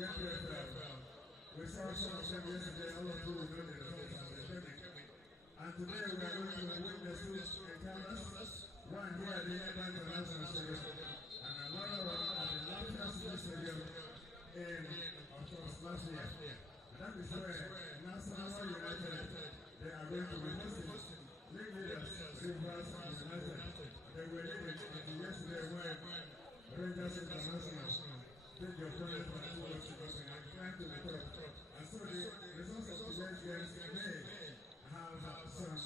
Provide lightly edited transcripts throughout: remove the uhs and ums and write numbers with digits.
the NPFL. We saw some of them yesterday, all of you will know the results of the training. And today we are going to witness two encounters. One here at the NIGER International Stadium and another one at the National Stadium in, of course, last year. And that is where National United, they are going to be hosting league leaders, Rivers United. They were leading until yesterday when Rangers International take the opponent for 2 weeks and climb to the top. And so the results of today's games may have some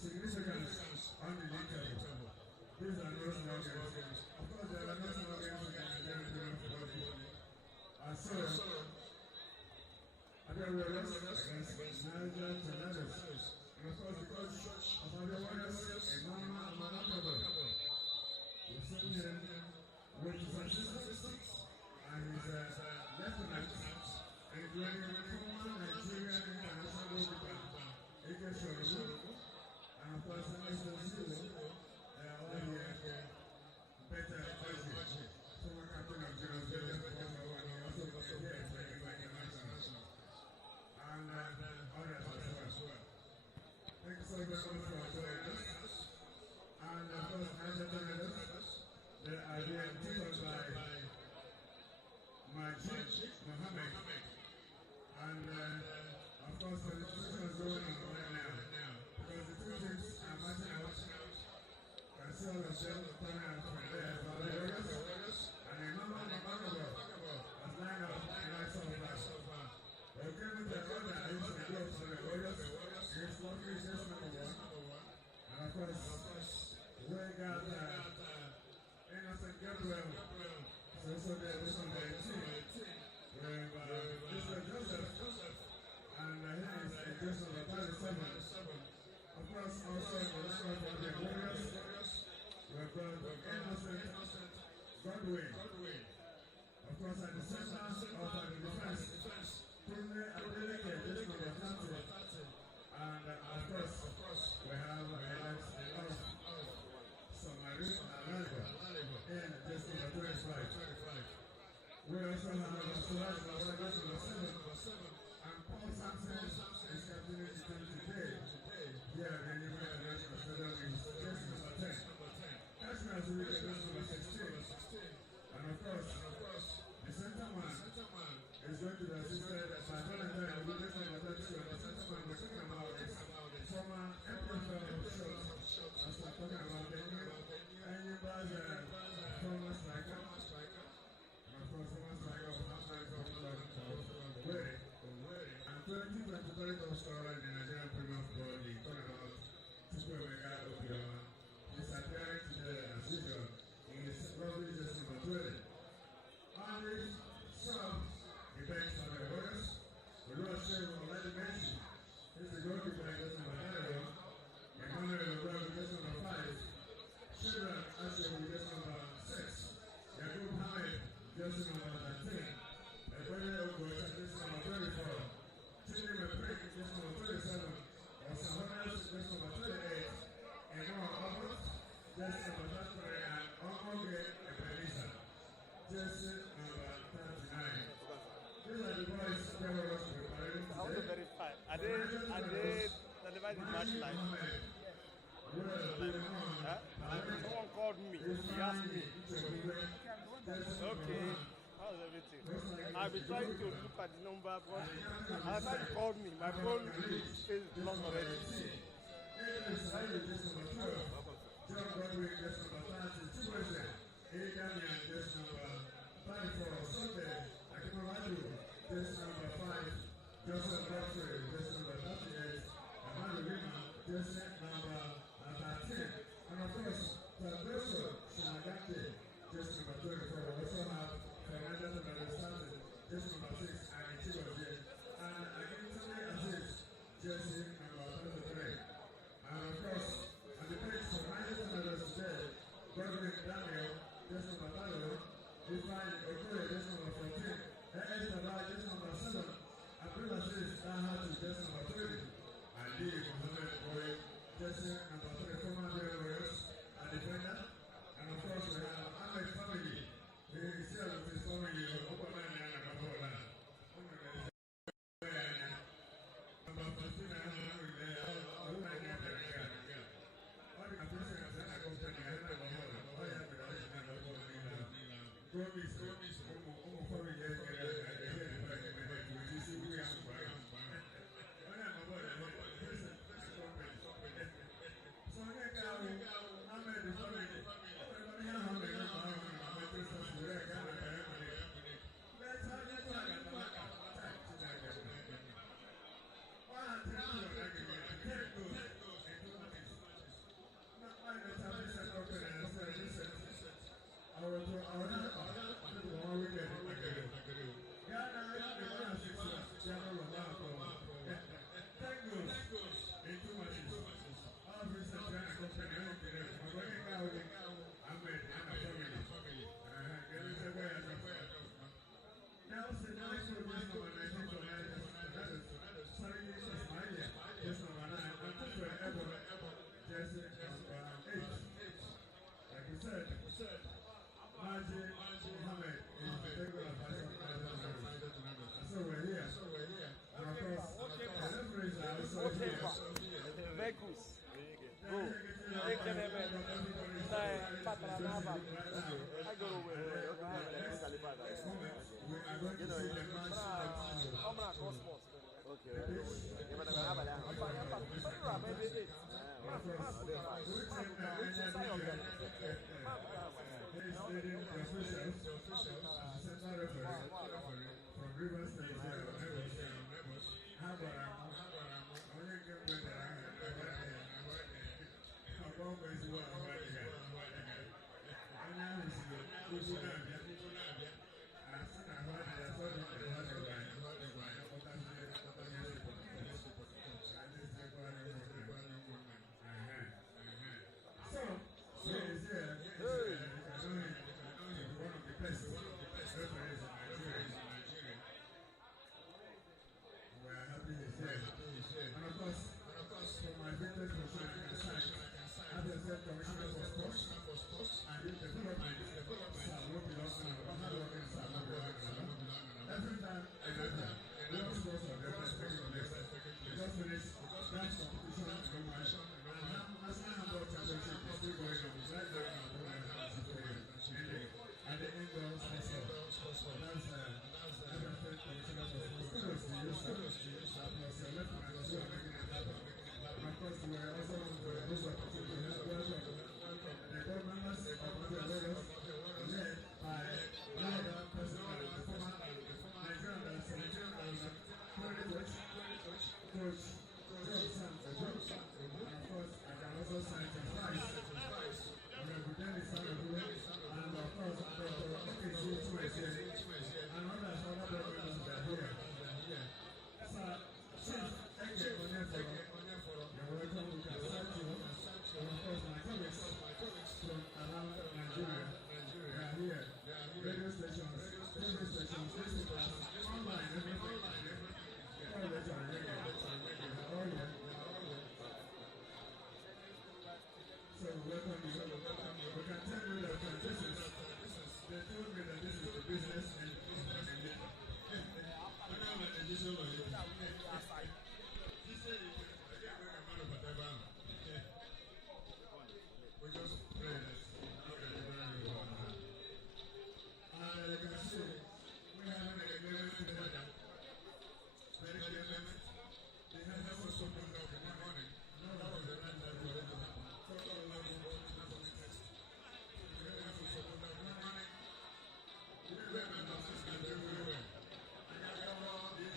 significance on the league table. These are no small games. Of course, there are no small games in the Nigerian Premier Football League. And so, ABIA against Niger Tornadoes. And of course, the coach of ABIA Warriors, Emmanuel Amanakabo, we've seen him with his assistants and his lieutenants, including former Nigerian international goalkeeper, and of course, Mr. all here, better budget. Former captain of Nigerian and also here playing by international. And others as well. Thank you so very much for joining us. And of course, Niger Tornadoes, they are being tutored by Majid Mohammed. And of course, the discussion is going on right now. Because the two teams are matching out. Can see all of them turning out from there for the Warriors. And Emmanuel Amanakabo has lined up tonight so far. We came with the order into the group for the Warriors. It's lucky just number 1. And of course, we got Innocent Gabriel. So there is number 18. We have Mr. Joseph. And here is Joseph number 37. Of course, also in the lineup of the Warriors, we have got Innocent Godwin. Of course, at the center of the defense, Tunde Adeleke, this number 30. And of course, we have Samaru Alalibo in this number 25. We also have Suraj Lawal, number 7. And Paul Sampson is captaining the team today. Here at the Nigerian National Stadium is jersey number 10. National Zurich is number 16. And of course, the center man is going to be assisted by Valentine with this number 32. And the center man we're talking about is former NPFL shot. As we're talking about the new former striker. And of course, former striker of half-time Where? And 2023 top scorer in the Nigerian Premier Football League, talking about Chukwuemeka Obioma, is appearing today as usual in his lovely jersey number 20. On the sub, the bench for the Warriors, we do a share of Oladi Messi. He's the goalkeeper in jersey number 9, Emmanuel Obrego in jersey number 5, Shedran Ashe in jersey number 6, Yakub Hamid jersey number 13. Ebele Ogocha, this number 34. Chidi Meprik, this number 37. Osahonas, this number 38. And Noah Obot, this number 33. And Omoge Ebelisa, this number 39. These are the boys that were also preparing today. I want to verify. Are they televised the match live? Someone called me. He asked me. Okay. How's everything? I've been trying to look at the number, but I thought you called me. My phone is blocked already. John Godwin, just number 32. Adamian, just number 34. Sunday, Akimaladu, just number 5. Joseph Godfrey, just number 38. Amanda Rima, just number 13. And of course, Tabeso Shinagate, just number 24. We also have Fernando Tornadoes, just number 6, and Ichibaje. And Akintunde Aziz, jersey number 33. And of course, at the bench for Niger Tornadoes today, Godwin Daniel, just number 30. Ifeanyi Okoye, just number 14. Esther, just number 7. Abdul Aziz Dahati, just number 30. And Lee Mohammed Boy, jersey number 3, former Warriors, a defender. And of course, we have Ahmed family. He is here with his family of Open and Kapola.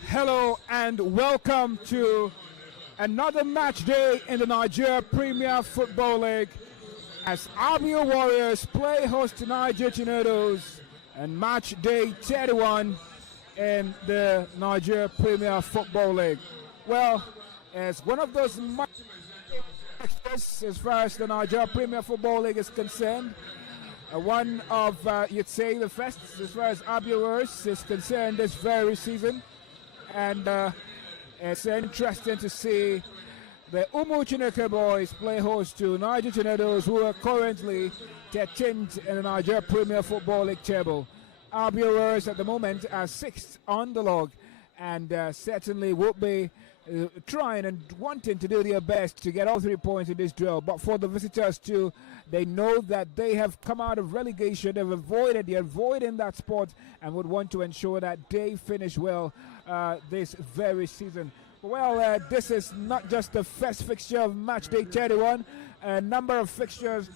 Hello and welcome to another match day in the Nigerian Premier Football League as ABIA Warriors play host to Niger Tornadoes and match day 31 in the Nigerian Premier Football League. Well, it's one of those matches as far as the Nigerian Premier Football League is concerned. One of, you'd say, the first as far as ABIA Warriors is concerned this very season. And it's interesting to see the Chineke boys play host to Niger Tornadoes, who are currently 13th in the Nigeria Premier Football League table. ABIA Warriors at the moment are 6th on the log, and certainly would be trying and wanting to do their best to get all 3 points in this drill. But for the visitors too, they know that they have come out of relegation. They're avoiding that spot and would want to ensure that they finish well this very season. Well, this is not just the first fixture of match day 31. A number of fixtures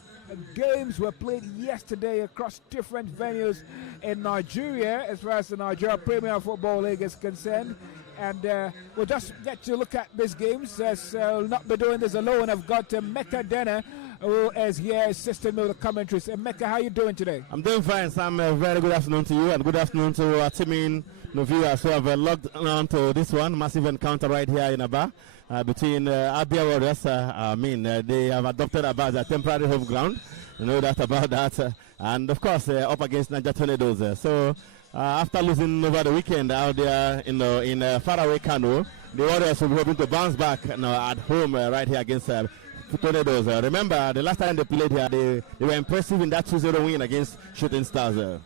games were played yesterday across different venues in Nigeria as far as the Nigerian Premier Football League is concerned. And we'll just get to look at these games, as we'll not be doing this alone. I've got Mecca Dena, who is here assisting me with the commentaries. Mecca, how are you doing today? I'm doing fine, Sam. Very good afternoon to you, and good afternoon to our teaming viewers who have logged on to this one. Massive encounter right here in Aba between ABIA Warriors. They have adopted Aba as a temporary home ground. You know that about that. And of course, up against Niger Tornadoes. So after losing over the weekend out there in faraway Kano, the Warriors will be hoping to bounce back at home right here against Tornadoes. Remember, the last time they played here, they were impressive in that 2-0 win against Shooting Stars.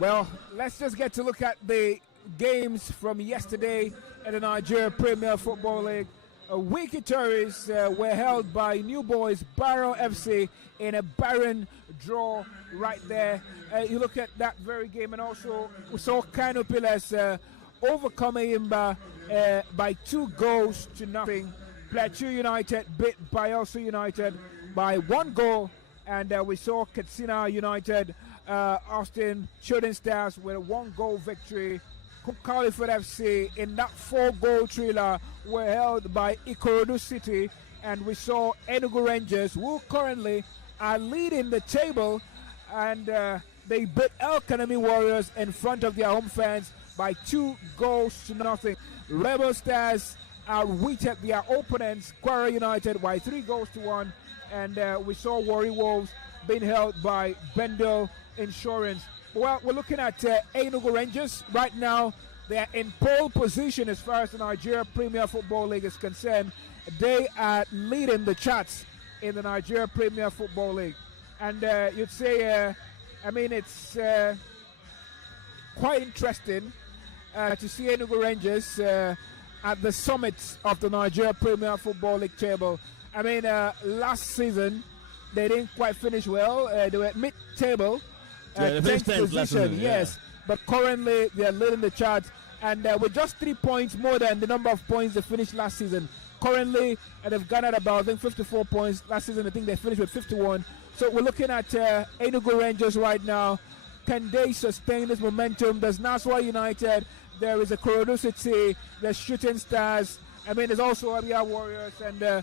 Well, let's just get to look at the games from yesterday in the Nigerian Premier Football League. Wiki Tories were held by New Boys Barrow FC in a barren draw right there. You look at that very game, and also we saw Kano Pillars overcome Imba by 2-0. Plateau United beat Bayelsa United by 1 goal, and we saw Katsina United Austin Shooting Stars with a 1-goal victory. Califord FC in that 4-goal thriller were held by Ikorodu City, and we saw Enugu Rangers, who currently are leading the table, and they beat El Kanemi Warriors in front of their home fans by 2-0. Rebel Stars outwitted their opponents, Kwara United, by 3-1, and we saw Warri Wolves being held by Bendel Insurance. Well, we're looking at Enugu Rangers right now. They are in pole position as far as the Nigeria Premier Football League is concerned. They are leading the charts in the Nigeria Premier Football League. And you'd say, it's quite interesting to see Enugu Rangers at the summit of the Nigeria Premier Football League table. Last season, they didn't quite finish well. They were mid-table. 10th position, yes. But currently, they are leading the charts. And with just 3 points more than the number of points they finished last season. Currently, they've garnered about, 54 points. Last season, I think they finished with 51. So we're looking at Enugu Rangers right now. Can they sustain this momentum? There's Naswa United. There is a Ikorodu City. There's Shooting Stars. There's also ABIA Warriors. And, they're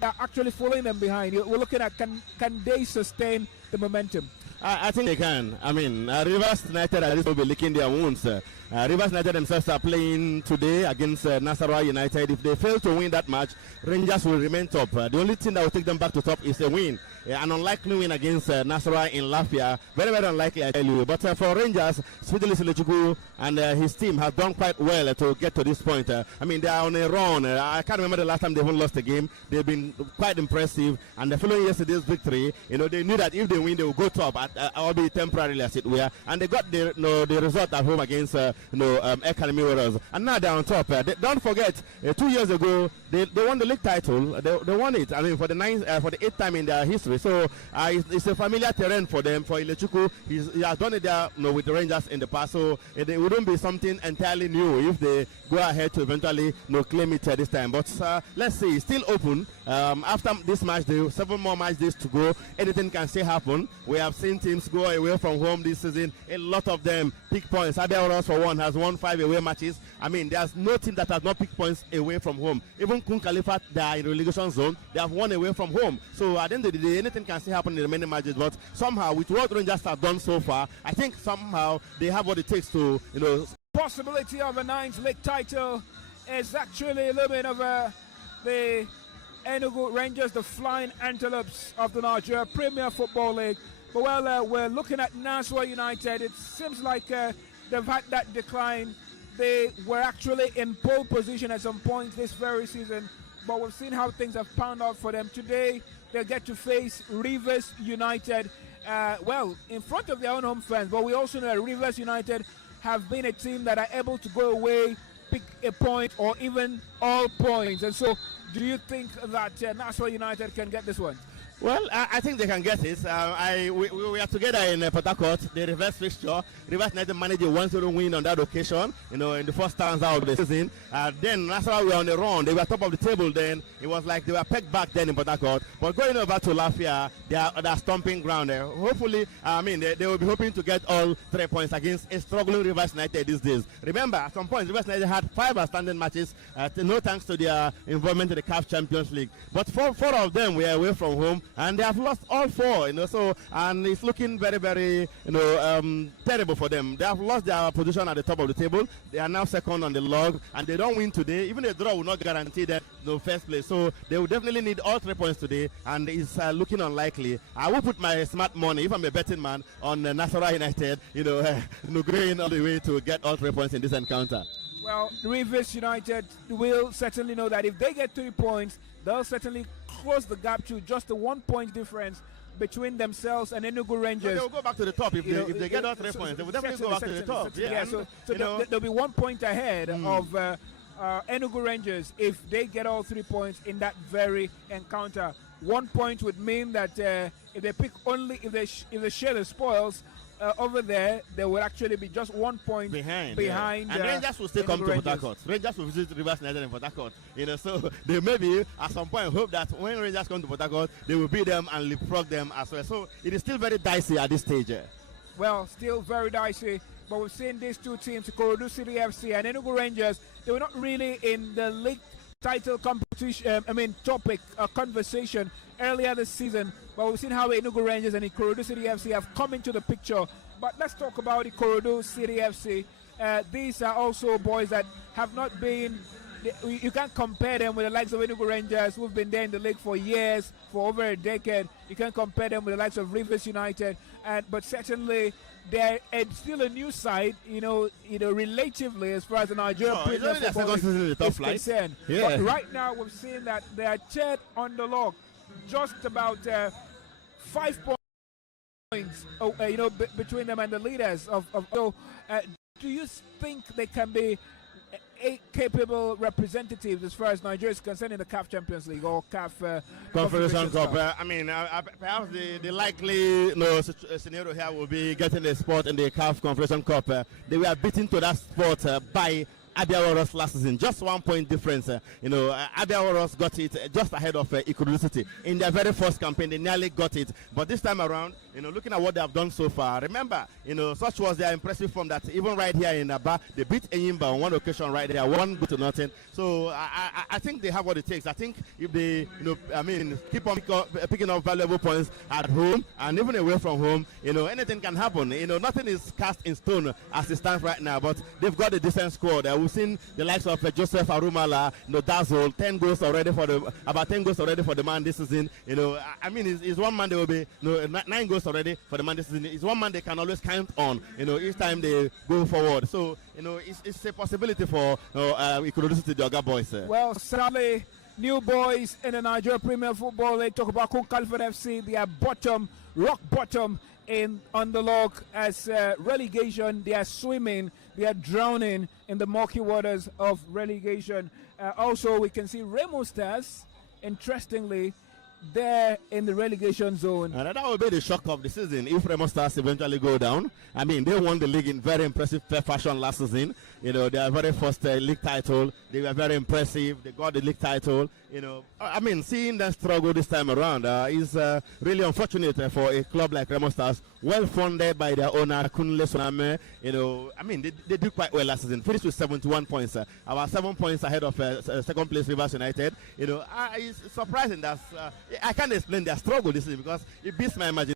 actually following them behind. We're looking at can they sustain the momentum? I think they can. Rivers United are will be licking their wounds. Rivers United themselves are playing today against Nasarawa United. If they fail to win that match, Rangers will remain top. The only thing that will take them back to top is a win. An unlikely win against Nasarawa in Lafia. Very, very unlikely, I tell you. But for Rangers, Swidely Silechukwu and his team have done quite well to get to this point. They are on a run. I can't remember the last time they even lost a game. They've been quite impressive. And following yesterday's victory, they knew that if they win, they will go top, albeit temporarily, as it were. And they got the result at home against Academy Warriors. And now they're on top. Don't forget, 2 years ago, they won the league title. They won it. For the 8th time in their history. So it's a familiar terrain for them. For Ilechukwu, he has done it there with the Rangers in the past. So it wouldn't be something entirely new if they go ahead to eventually claim it this time. But let's see, it's still open. After this match, there are 7 more match days to go. Anything can still happen. We have seen teams go away from home this season. A lot of them pick points. ABIA Warriors, for one, has won 5 away matches. There's no team that has not picked points away from home. Even Kun Khalifa, they are in relegation zone. They have won away from home. So at the end of the day, anything can still happen in the remaining matches. But somehow, with what Rangers have done so far, I think somehow they have what it takes to, Possibility of a 9th league title is actually a little bit of the Enugu Rangers, the flying antelopes of the Nigeria Premier Football League. But we're looking at Naswa United. It seems like they've had that decline. They were actually in pole position at some point this very season, but we've seen how things have panned out for them. Today, they'll get to face Rivers United, in front of their own home fans. But we also know that Rivers United have been a team that are able to go away pick a point or even all points. And so, do you think that Nasarawa United can get this one? Well, I think they can get it. We are together in Port Harcourt, the reverse fixture. Rivers United managed a 1-0 win on that occasion, in the first stanza of the season. Then Nasarawa were on the run. They were top of the table then. It was like they were pegged back then in Port Harcourt. But going over to Lafia, they are stomping ground there. Hopefully, they will be hoping to get all 3 points against a struggling Rivers United these days. Remember, at some point, Rivers United had 5 outstanding matches, no thanks to their involvement in the CAF Champions League. But four of them were away from home, and they have lost all 4, so, and it's looking very, very, terrible for them. They have lost their position at the top of the table. They are now second on the log, and they don't win today. Even a draw will not guarantee them the first place. So they will definitely need all 3 points today, and it's looking unlikely. I will put my smart money, if I'm a betting man, on Nasarawa United, going all the way to get all 3 points in this encounter. Well, Rivers United will certainly know that if they get 3 points, they'll certainly close the gap to just a 1 point difference between themselves and Enugu Rangers. So they will go back to the top if they get all 3 points. They will definitely go back to the top. Yeah, so they'll be 1 point ahead of Enugu Rangers if they get all 3 points in that very encounter. 1 point would mean that if they pick only if they share the spoils. Over there, they will actually be just 1 point behind. And Rangers will still come to Port Harcourt. Rangers will visit Rivers United in Port Harcourt. So they maybe at some point hope that when Rangers come to Port Harcourt, they will beat them and leapfrog them as well. So it is still very dicey at this stage. Well, still very dicey. But we've seen these two teams, Ikorodu City FC and Enugu Rangers, they were not really in the league title competition, conversation earlier this season, but we've seen how Enugu Rangers and Ikorodu City FC have come into the picture. But let's talk about Ikorodu City FC. These are also boys that have not been, you can't compare them with the likes of Enugu Rangers, who've been there in the league for years, for over a decade. You can't compare them with the likes of Rivers United, but certainly they're still a new side, relatively, as far as the Nigerian Premier Football League is concerned. Yeah. But right now, we've seen that they are third on the log, just about 5 points, between them and the leaders do you think they can be capable representatives as far as Nigeria is concerned in the CAF Champions League or CAF Confederation Cup? Perhaps the likely scenario here will be getting a spot in the CAF Confederation Cup. They were beaten to that spot by ABIA last season, just 1 point difference. ABIA got it just ahead of Ikorodu City in their very first campaign. They nearly got it, but this time around, looking at what they have done so far, remember, such was their impressive form that even right here in Aba, they beat Enyimba on one occasion right there, 1-0. So I think they have what it takes. I think if they, keep on picking up valuable points at home and even away from home, anything can happen. Nothing is cast in stone as it stands right now, but they've got a decent squad. We've seen the likes of Joseph Arumala, Dazzle, about 10 goals already for the man this season. It's one man. There will be 9 goals already for the man this season. It's one man they can always count on. Each time they go forward. So it's a possibility for Ikorodu City, the Oga boys. Well, sadly, new boys in the Nigerian Premier Football League. Talk about Kalford FC. They are rock bottom on the log as relegation. They are swimming. They are drowning in the murky waters of relegation. Also, we can see Remo Stars, interestingly, there in the relegation zone. And that will be the shock of the season if Remo Stars eventually go down. They won the league in very impressive fashion last season. Their very first league title. They were very impressive. They got the league title. Seeing them struggle this time around is really unfortunate for a club like Remo Stars, well funded by their owner Kunle Soname. They did quite well last season. Finished with 71 points, about 7 points ahead of second place Rivers United. It's surprising that I can't explain their struggle this season because it beats my imagination.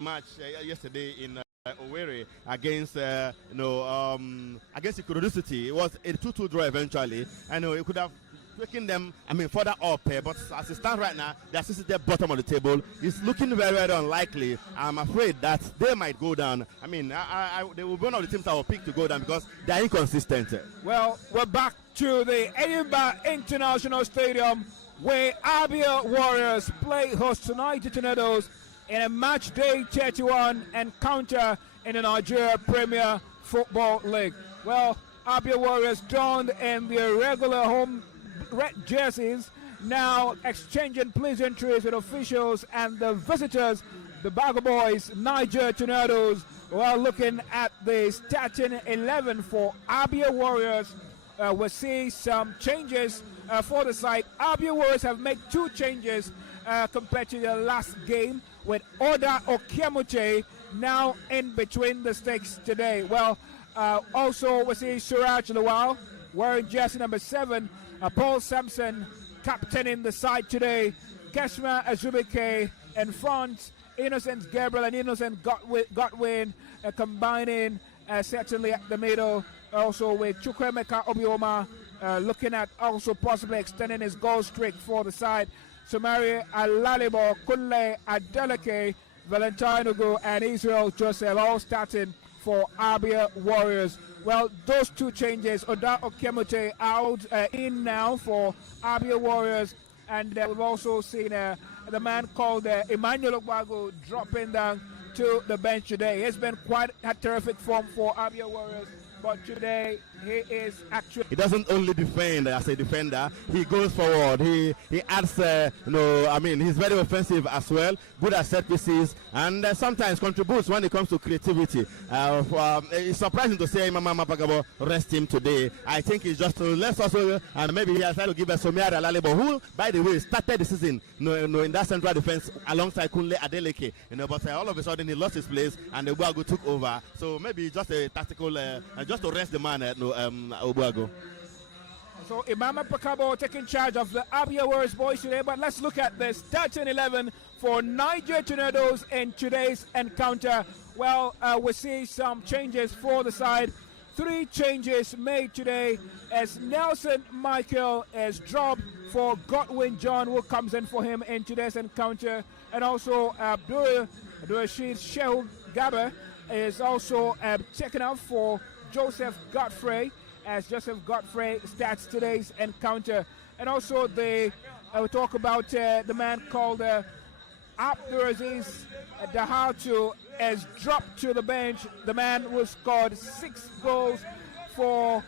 match yesterday in Owerri against against Ikorodu City. It was a 2-2 draw eventually. I know it could have taken them, further up, but as it stands right now, they are still at the bottom of the table. It's looking very, very unlikely. I'm afraid that they might go down. They will be one of the teams I will pick to go down because they are inconsistent. Well, we're back to the ABIA International Stadium where ABIA Warriors play host to Niger Tornadoes in a match day 31 encounter in the Nigerian Premier Football League. Well, ABIA Warriors donned in their regular home red jerseys, now exchanging pleasantries with officials and the visitors, the Bagger Boys, Niger Tornadoes. While looking at the starting 11 for ABIA Warriors, we'll see some changes for the side. ABIA Warriors have made 2 changes compared to the last game, with Oda Okiamuche now in between the sticks today. Well, also we see Suraj Lawal wearing jersey number 7, Paul Sampson captaining the side today, Keshma Azubike in front, Innocent Gabriel and Innocent Godwin combining certainly at the middle, also with Chukwemeka Obioma looking at also possibly extending his goal streak for the side. Sumari Alalibo, Kunle Adeleke, Valentine Ugo, and Israel Joseph all starting for ABIA Warriors. Well, those 2 changes, Oda Okemote out in now for ABIA Warriors, and we've also seen the man called Emmanuel Ogbago dropping down to the bench today. It's been quite a terrific form for ABIA Warriors, but today he is actually... He doesn't only defend as a defender, he goes forward, he adds, he's very offensive as well, good at set pieces, and sometimes contributes when it comes to creativity. It's surprising to say Mama Mapagabo rest him today. I think it's just let's also, maybe he has tried to give us Somiara Lalebo, who, by the way, started the season in that central defense alongside Kunle Adeleke, but all of a sudden he lost his place and the Ubuago took over. So maybe just a tactical, just to rest the man, Ubuago. So Imama Pakabo taking charge of the ABIA Warriors boys today, but let's look at the starting 11 for Niger Tornadoes in today's encounter. Well, we see some changes for the side. 3 changes made today as Nelson Michael is dropped for Godwin John, who comes in for him in today's encounter, and also Abdul Rashid Shehu Gaba is also taken out for Joseph Godfrey, as Joseph Godfrey starts today's encounter. And also we talk about the man called Abduraziz Dahatu is dropped to the bench. The man who scored 6 goals for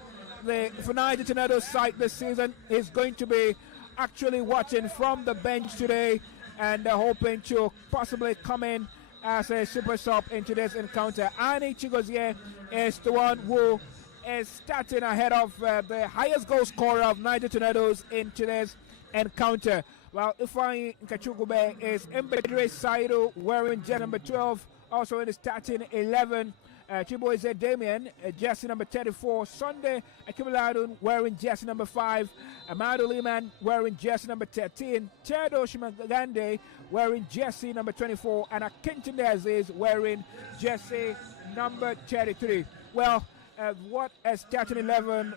Niger Tornadoes side this season is going to be actually watching from the bench today and hoping to possibly come in as a super sub in today's encounter. Ani Chigozie is the one who is starting ahead of the highest goal scorer of Niger Tornadoes in today's encounter. Well, Ifeanyi Nkachukube is Mbedre Saido wearing jersey number 12, also in the starting 11. Chiboise Damien, jersey number 34. Sunday Akimuladun wearing jersey number 5. Amado Liman wearing jersey number 13. Tedo Shimagande wearing jersey number 24. And Akintunde Aziz wearing jersey number 33. Well, what a starting 11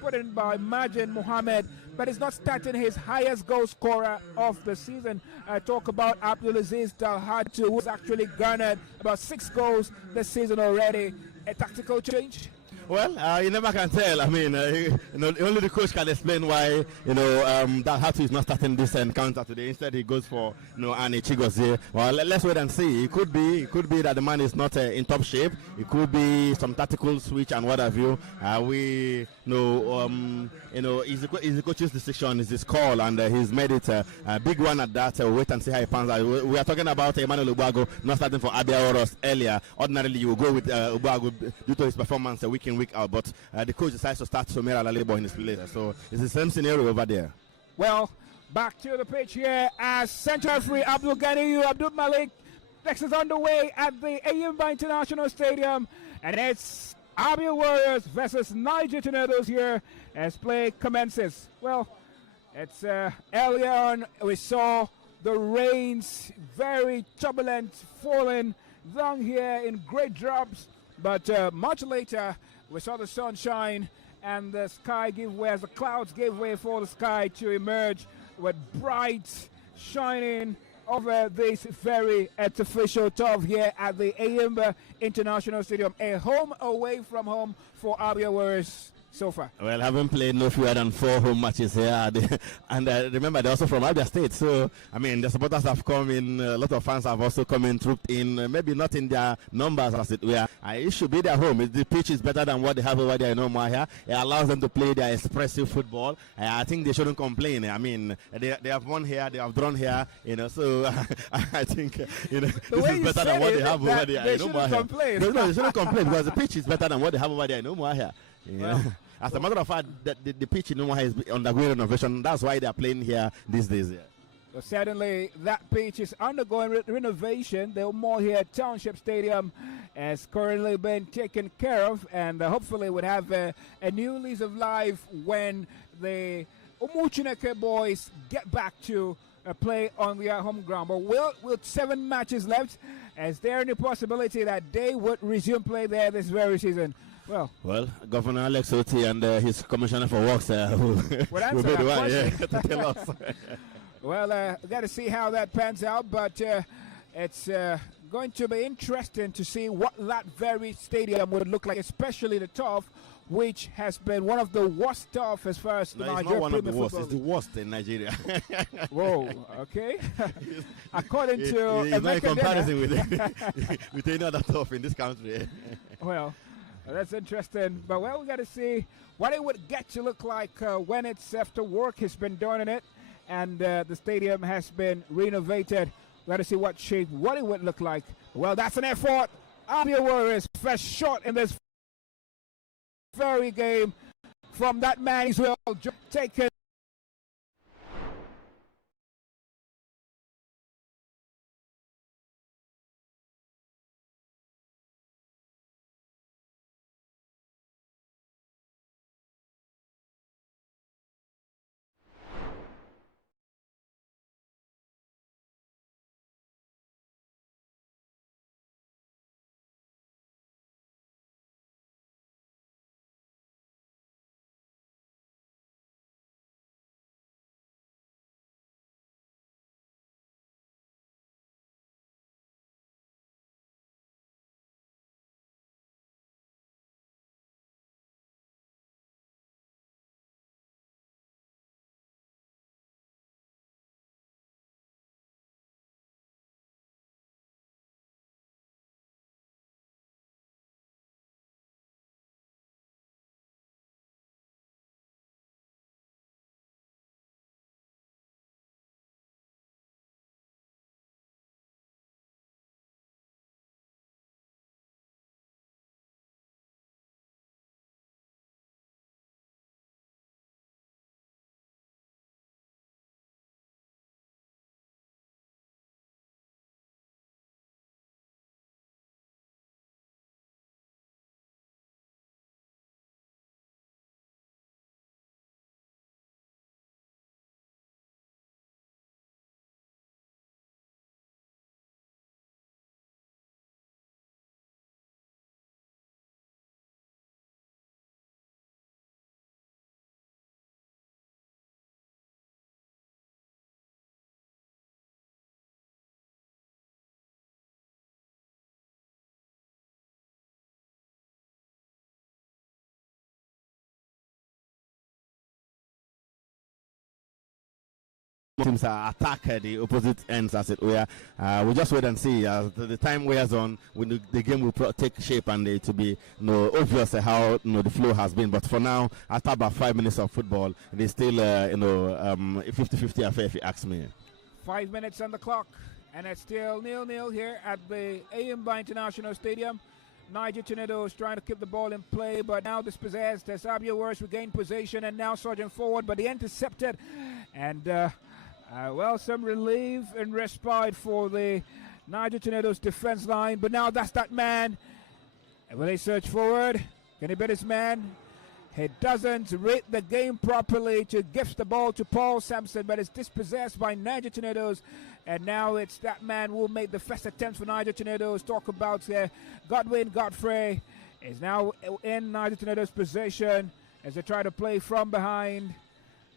put in by Majin Mohammed, but it's not starting his highest goal scorer of the season. I talk about Abdulaziz Dalhatu, who's actually garnered about 6 goals this season already. A tactical change? Well, you never can tell. Only the coach can explain why, Dalhatu is not starting this encounter today. Instead, he goes for, Ani Chigozie. Well, let's wait and see. It could be that the man is not in top shape. It could be some tactical switch and what have you. It's the coach's decision, it's his call, and he's made it a big one at that. Wait and see how it pans out. We are talking about Emmanuel Ubuago not starting for ABIA Warriors earlier. Ordinarily, you will go with Ubuago due to his performance week in, week out, but the coach decides to start Somera Lalebo in his place. So it's the same scenario over there. Well, back to the pitch here as central referee Abdul Ganiyu Abdul Malik. Next is underway at the Ayimba International Stadium, and it's ABIA Warriors versus Niger Tornadoes here as play commences. Well, it's earlier on we saw the rains, very turbulent, falling down here in great drops. But much later, we saw the sunshine and the sky give way, as the clouds gave way for the sky to emerge with bright, shining over this very artificial turf here at the ABIA International Stadium. A home away from home for ABIA Warriors so far. Well, having played no fewer than 4 home matches here, and remember they're also from Abia State, so I mean the supporters have come in, a lot of fans have also come in, trooped in, maybe not in their numbers as it were. It should be their home. The pitch is better than what they have over there in Omahia. It allows them to play their expressive football. I think they shouldn't complain. I mean, they have won here, they have drawn here, so I think this is better than what they have over there in Omahia. No, they shouldn't complain because the pitch is better than what they have over there in Omahia. Yeah. Well, as a matter of fact, the pitch in Omahia is undergoing renovation. That's why they are playing here these days. Yeah. So certainly, that pitch is undergoing renovation. The Omahia Township Stadium has currently been taken care of, and hopefully would have a new lease of life when the Umuchineke boys get back to play on their home ground. But with 7 matches left, is there any possibility that they would resume play there this very season? Well, Governor Alex Oti and his commissioner for works will be the one to tell us. Well, we got to see how that pans out, but it's going to be interesting to see what that very stadium would look like, especially the turf, which has been one of the worst turf as far as the Nigerian Premier Football League. It's the worst in Nigeria. Whoa, okay. According to it's not in comparison with any other turf in this country. Well, that's interesting. But, well, we got to see what it would get to look like when it's after work has been done in it and the stadium has been renovated. We got to see what it would look like. Well, that's an effort. ABIA Warriors first shot in this very game from that man as well, taken. Teams attack the opposite ends, as it were. We'll just wait and see. The time wears on, when the game will take shape and it will be obvious how the flow has been. But for now, after about 5 minutes of football, it is still a 50-50 affair, if you ask me. 5 minutes on the clock, and it's still 0-0 here at the ABIA International Stadium. Niger Tornadoes trying to keep the ball in play, but now dispossessed as ABIA Warriors regain possession and now surging forward, but they intercepted. And well, some relief and respite for the Niger Tornadoes defense line, but now that's that man. And when they search forward, can he beat his man? He doesn't read the game properly to gift the ball to Paul Sampson, but it's dispossessed by Niger Tornadoes. And now it's that man who made the first attempt for Niger Tornadoes. Talk about Godwin Godfrey is now in Niger Tornadoes' possession as they try to play from behind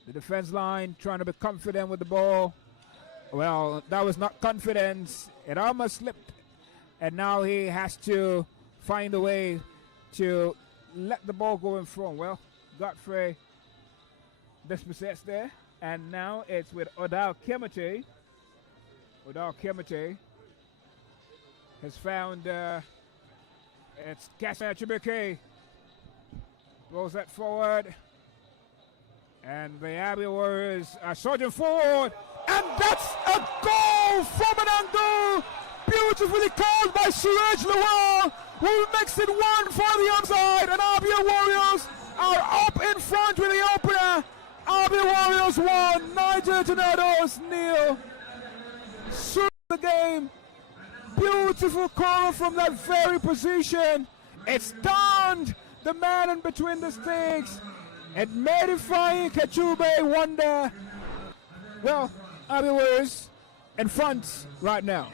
the defense line, trying to be confident with the ball. Well, that was not confidence. It almost slipped. And now he has to find a way to let the ball go in front. Well, Godfrey dispossessed there. And now it's with Odal Kemete. Odal Kemete has found it's Kassan Chibike. Throws that forward. And the ABIA Warriors are surging forward. And that's a goal from an angle. Beautifully called by Suraj Lawal, who makes it one for the onside. And ABIA Warriors are up in front with the opener. ABIA Warriors 1, Niger Tornadoes 0. Soon the game. Beautiful call from that very position. It stunned the man in between the sticks. It made it flying Kachube wonder. Well, ABIA Warriors in front right now.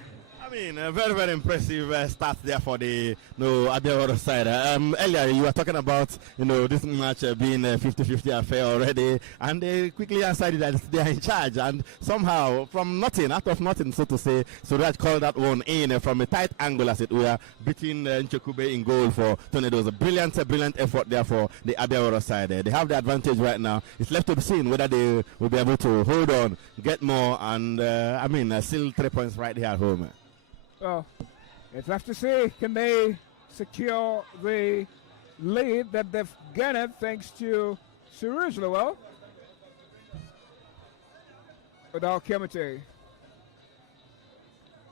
I mean, a very, very impressive start there for the ABIA Warriors side. Earlier, you were talking about, this match being a 50-50 affair already, and they quickly answered that they are in charge. And somehow, from nothing, out of nothing, so to say, Suraj called that one in from a tight angle, as it were, beating Nchekube in goal for Tornadoes. A brilliant effort there for the ABIA Warriors side. They have the advantage right now. It's left to be seen whether they will be able to hold on, get more, and, still 3 points right here at home. Well, it's left to see. Can they secure the lead that they've gained thanks to Suraj Lawal? Odal Kemete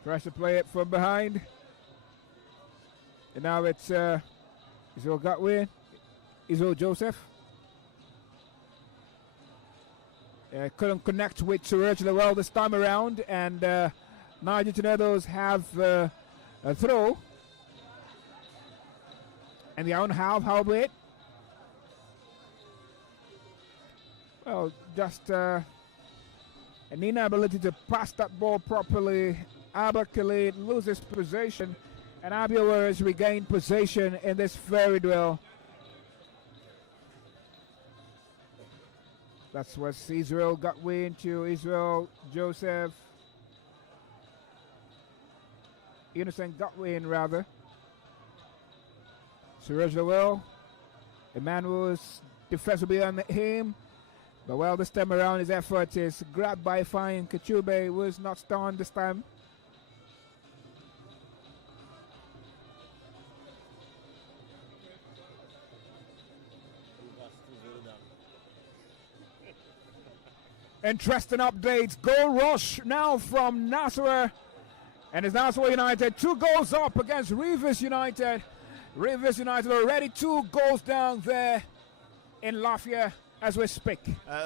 tries to play it from behind. And now it's Israel Godwin, Israel Joseph. Couldn't connect with Suraj Lawal this time around, and Niger Tornadoes have a throw and their own half, howbeit. Well, just an inability to pass that ball properly. Abba Khalid loses possession, and ABIA Warriors regain possession in this very duel. That's what Israel Godwin to Israel Joseph. Innocent Godwin, rather. Suraj Lawal, a man who's defensively on him. But well, this time around, his effort is grabbed by Fine Kachube, who is not stunned this time. Interesting updates. Goal rush now from Nasser. And it's Nasser United 2 goals up against Rivers United. Rivers United already 2 goals down there in Lafayette as we speak.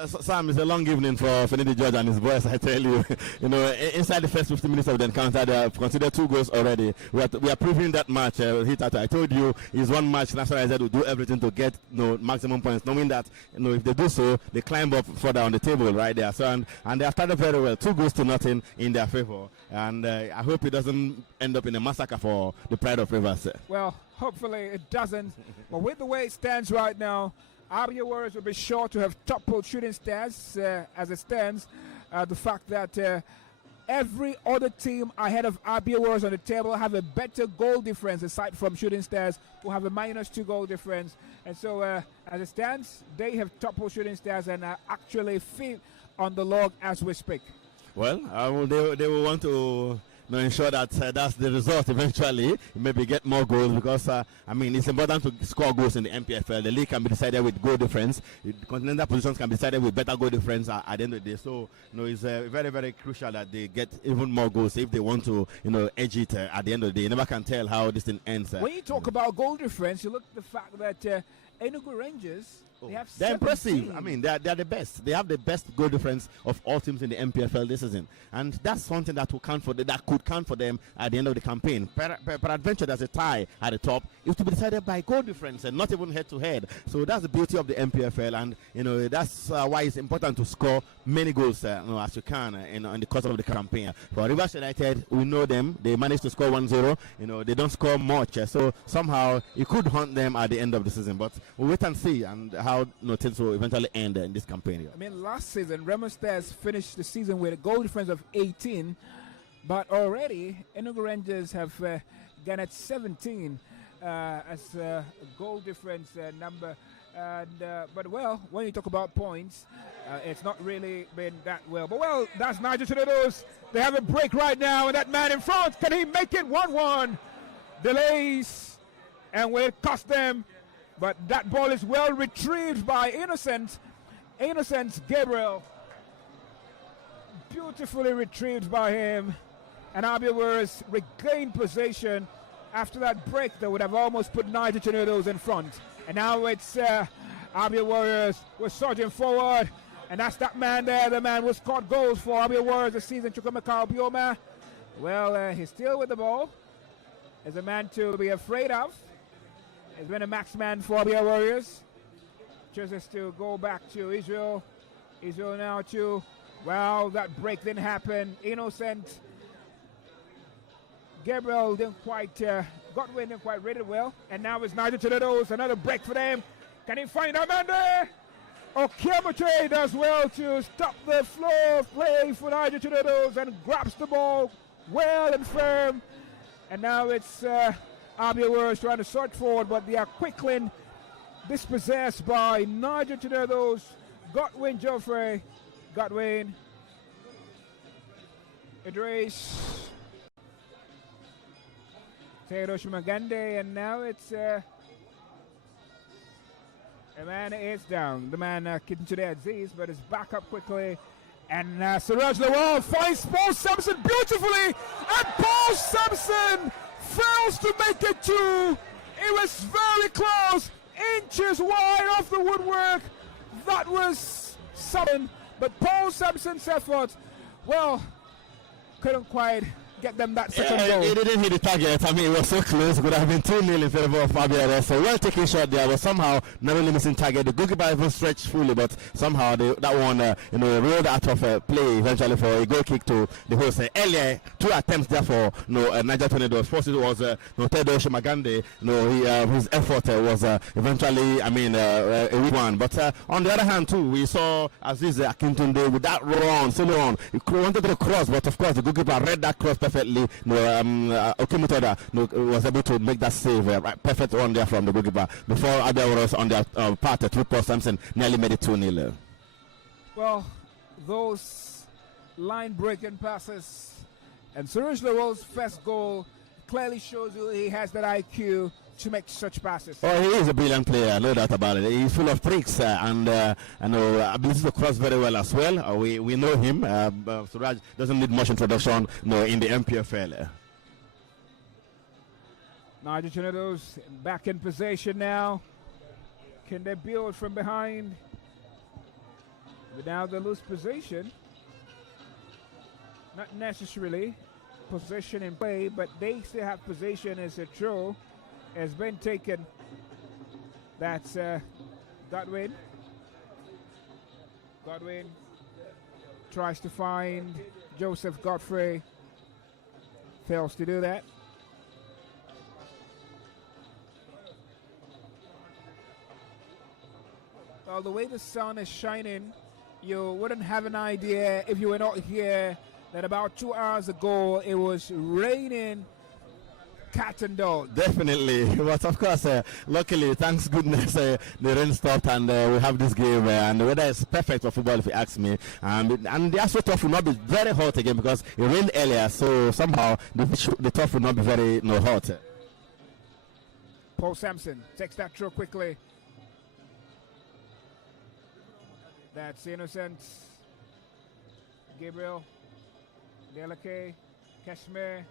Sam, it's a long evening for Finidi George and his boys, I tell you. Inside the first 50 minutes of the encounter, they have considered 2 goals already. We are proving that match. I told you, it's one match National United will do everything to get maximum points, knowing that if they do so, they climb up further on the table right there. So and they have started very well, 2 goals to nothing in their favor. And I hope it doesn't end up in a massacre for the Pride of Rivers. Well, hopefully it doesn't. But with the way it stands right now, ABIA Warriors will be sure to have toppled Shooting Stars as it stands. The fact that every other team ahead of ABIA Warriors on the table have a better goal difference aside from Shooting Stars, who have a -2 goal difference. And so as it stands, they have toppled Shooting Stars and are actually 5th on the log as we speak. Well, they will want to ensure that that's the result eventually. Maybe get more goals because, it's important to score goals in the NPFL. The league can be decided with goal difference. Continental positions can be decided with better goal difference at the end of the day. So, it's very, very crucial that they get even more goals if they want to, edge it at the end of the day. You never can tell how this thing ends. When you talk about goal difference, you look at the fact that Enugu Rangers They have They're 17. impressive. I mean, they're the best. They have the best goal difference of all teams in the NPFL this season, and that's something that will count for that could count for them at the end of the campaign. Peradventure, there's a tie at the top. It will be decided by goal difference and not even head to head. So that's the beauty of the NPFL, and that's why it's important to score many goals as you can in the course of the campaign. For Rivers United, we know them. They managed to score 1-0. They don't score much, so somehow it could haunt them at the end of the season. But we'll wait and see and how things will eventually end in this campaign. I mean, last season, Remo Stars finished the season with a goal difference of 18, but already Enugu Rangers have garnered 17 as a goal difference number. But when you talk about points, it's not really been that well. But that's Niger Tornadoes. They have a break right now, and that man in front, can he make it 1-1? Delays, and will it cost them? But that ball is well retrieved by Innocent Gabriel. Beautifully retrieved by him. And ABIA Warriors regained possession after that break that would have almost put Niger Tornadoes in front. And now it's ABIA Warriors were surging forward. And that's that man there, the man who scored goals for ABIA Warriors this season, Chukwemeka Obioma. Well, he's still with the ball. Is a man to be afraid of. He's been a max man for ABIA Warriors. Chooses to go back to Israel. Israel now to, that break didn't happen. Innocent Gabriel didn't quite, Godwin didn't quite read it well. And now it's Niger Tornadoes, another break for them. Can he find a man there? Okiamoche does well to stop the flow of play for Niger Tornadoes and grabs the ball well and firm. And now it's ABIA Warriors trying to sort forward, but they are quickly dispossessed by Niger Tornadoes. Godwin Joffrey, Godwin, Idris, Teodoshi Magande, and now it's a man is down. The man getting to the Aziz, but is back up quickly. And Siraj Lawal finds Paul Sampson beautifully, and Paul Sampson fails to make it 2. It was very close, inches wide off the woodwork. That was something, but Paul Sampson's effort, couldn't quite get them that second goal. He didn't hit the target. I mean, it was so close. It could have been 2-0 in favor of ABIA. So well taken shot there, but somehow narrowly missing target. The goalkeeper even stretched fully, but somehow that one, rolled out of play eventually for a goal kick to the host. Earlier, 2 attempts there for Niger Tornadoes. First it was Teodoshi Magande. His effort was eventually, a weak one. But on the other hand, too, we saw Aziz Akintunde with that run, solo on. He wanted to cross, but of course the goalkeeper read that cross perfectly. Okimotoda was able to make that save. Perfect run there from the goalkeeper before ABIA was on their part through Paul Sampson nearly made it 2-0. Well, those line-breaking passes and Suresh Lawal's first goal clearly shows you he has that IQ to make such passes. Oh, he is a brilliant player, no doubt about it. He's full of tricks and ability to cross very well as well. We know him. Suraj doesn't need much introduction in the NPFL. Niger Tornadoes back in possession now. Can they build from behind? But now they lose possession. Not necessarily possession in play, but they still have possession as a throw has been taken. That's Godwin. Godwin tries to find Joseph Godfrey. Fails to do that. Well, the way the sun is shining, you wouldn't have an idea if you were not here that about 2 hours ago it was raining cat and dog. Definitely, but of course, luckily, thanks goodness, the rain stopped and we have this game, and the weather is perfect for football, if you ask me. And the asphalt turf will not be very hot again because it rained earlier, so somehow the turf will not be very hot. Paul Sampson takes that throw quickly. That's Innocent. Gabriel, Delake, Kashmir,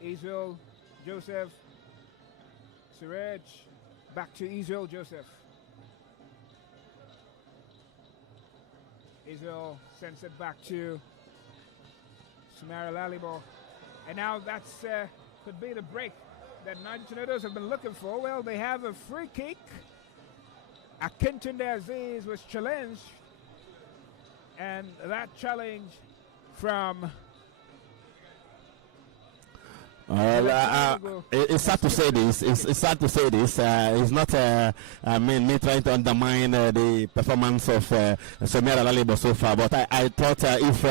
Israel, Joseph, Siraj, back to Israel, Joseph. Israel sends it back to Samara Lalibo. And now that's could be the break that Nigerian Tornadoes have been looking for. Well, they have a free kick. Akintunde Aziz was challenged. And that challenge from it's sad to say this. It's sad to say this. It's not me trying to undermine the performance of Samira Lalibo so far. But I thought if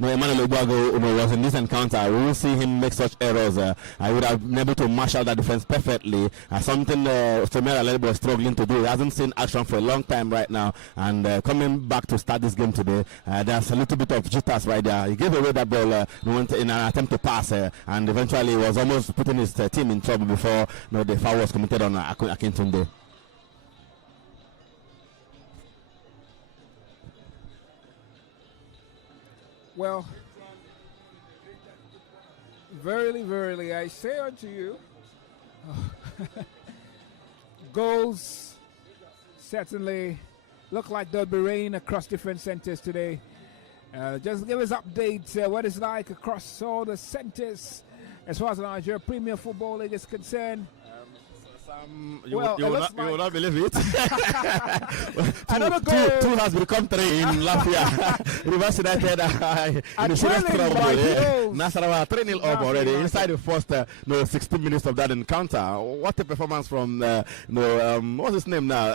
Emmanuel Ogbago was in this encounter, we will see him make such errors. I would have been able to marshal that defense perfectly. Something Samira Lalibo was struggling to do. He hasn't seen action for a long time right now. And coming back to start this game today, there's a little bit of jitters right there. He gave away that ball in an attempt to pass, and eventually was almost putting his team in trouble before the foul was committed on Akintunde. Well, verily, verily, I say unto you, goals certainly look like there'll be rain across different centers today. Just give us updates what it's like across all the centers as far as the Nigerian Premier Football League is concerned. You will not believe it. Another goal. Two has become 3 in Lafia. Rivers United in a serious trouble. Nasarawa 3-0 up already inside the first 16 minutes of that encounter. What a performance from what's his name now?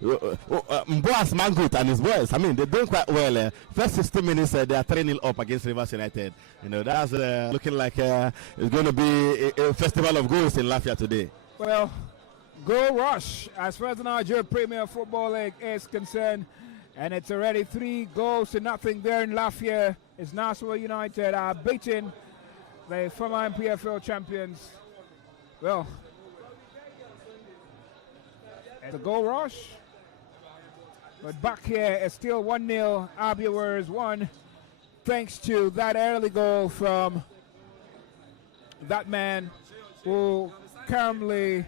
Mboas Mangut and his boys. I mean, they're doing quite well. First 16 minutes they are 3-0 up against Rivers United. That's looking like it's going to be a festival of goals in Lafia today. Well, goal rush as far as the Nigerian Premier Football League is concerned, and it's already 3-0 there in Lafia. It's Nasarawa United are beating the former NPFL champions. Well, the goal rush, but back here it's still 1-0. ABIA Warriors 1, thanks to that early goal from that man who calmly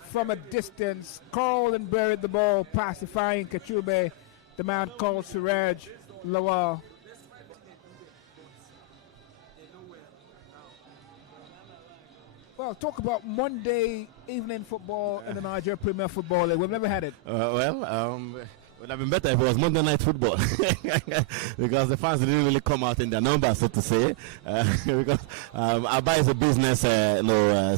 from a distance called and buried the ball, pacifying Kachube, the man called Suraj Lawal. Well, talk about Monday evening football in the Nigerian Premier Football League. We've never had it. It would have been better if it was Monday night football because the fans didn't really come out in their numbers, so to say. Because ABIA is a business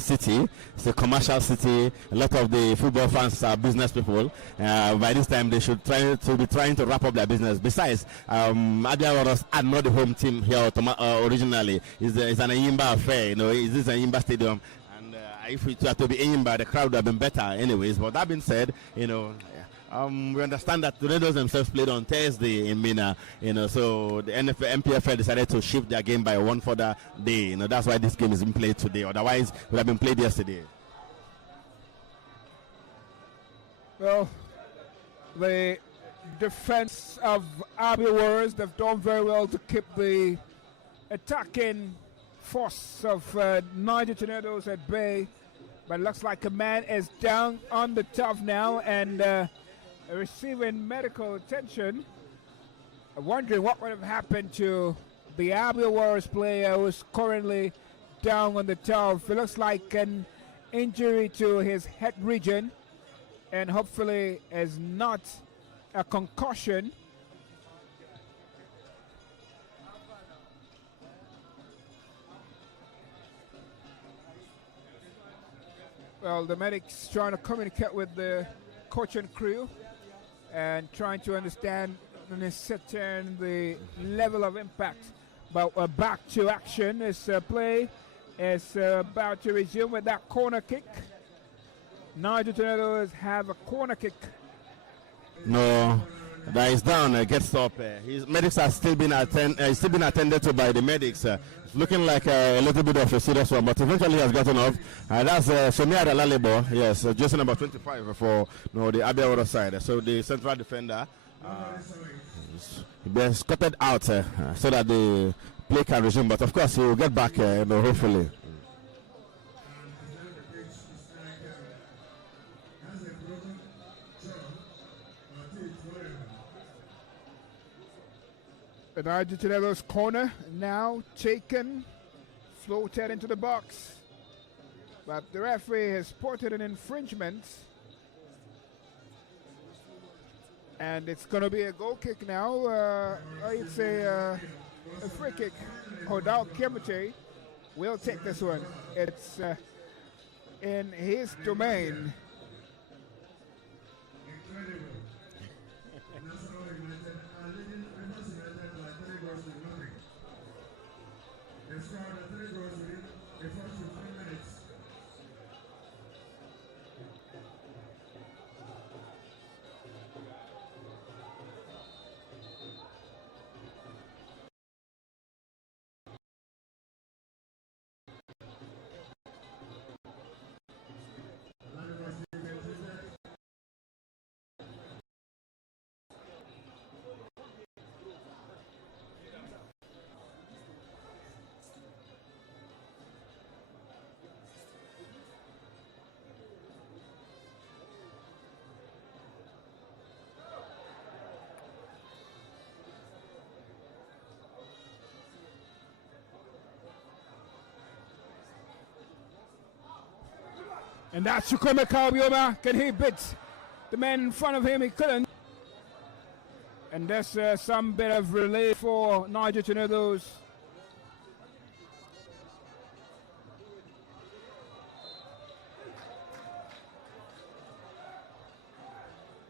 city. It's a commercial city. A lot of the football fans are business people. By this time, they should be trying to wrap up their business. Besides, ABIA Warriors are not the home team here originally. It's an Enyimba affair. This is an Enyimba stadium. And if it were to be Enyimba, the crowd would have been better anyways. But that being said, we understand that the Tornadoes themselves played on Thursday in Mina, so the NPFL decided to shift their game by one further day. That's why this game is being played today. Otherwise, it would have been played yesterday. Well, the defense of ABIA Warriors, they've done very well to keep the attacking force of Niger Tornadoes at bay. But it looks like a man is down on the turf now and receiving medical attention. I'm wondering what would have happened to the ABIA Warriors player who's currently down on the turf. It looks like an injury to his head region, and hopefully is not a concussion. Well, the medics trying to communicate with the coach and crew and trying to understand and ascertain the level of impact. But we're back to action. This play is about to resume with that corner kick. Niger Tornadoes have a corner kick. No, that is down. Gets up. His medics are still being attended to by the medics. It's looking like a little bit of a serious one, but eventually he has gotten up. That's Sonia Lalibo. Yes, just number 25 for the ABIA Warriors side. So the central defender be escorted out so that the play can resume. But of course, he will get back. Hopefully. The Nigerian corner now taken, floated into the box. But the referee has spotted an infringement. And it's going to be a goal kick now. I'd say a free kick. Hodal Kimute will take this one. It's in his domain. And that's Chukwuma Kalbioma. Can he beat the man in front of him? He couldn't. And there's some bit of relay for Niger Tornadoes.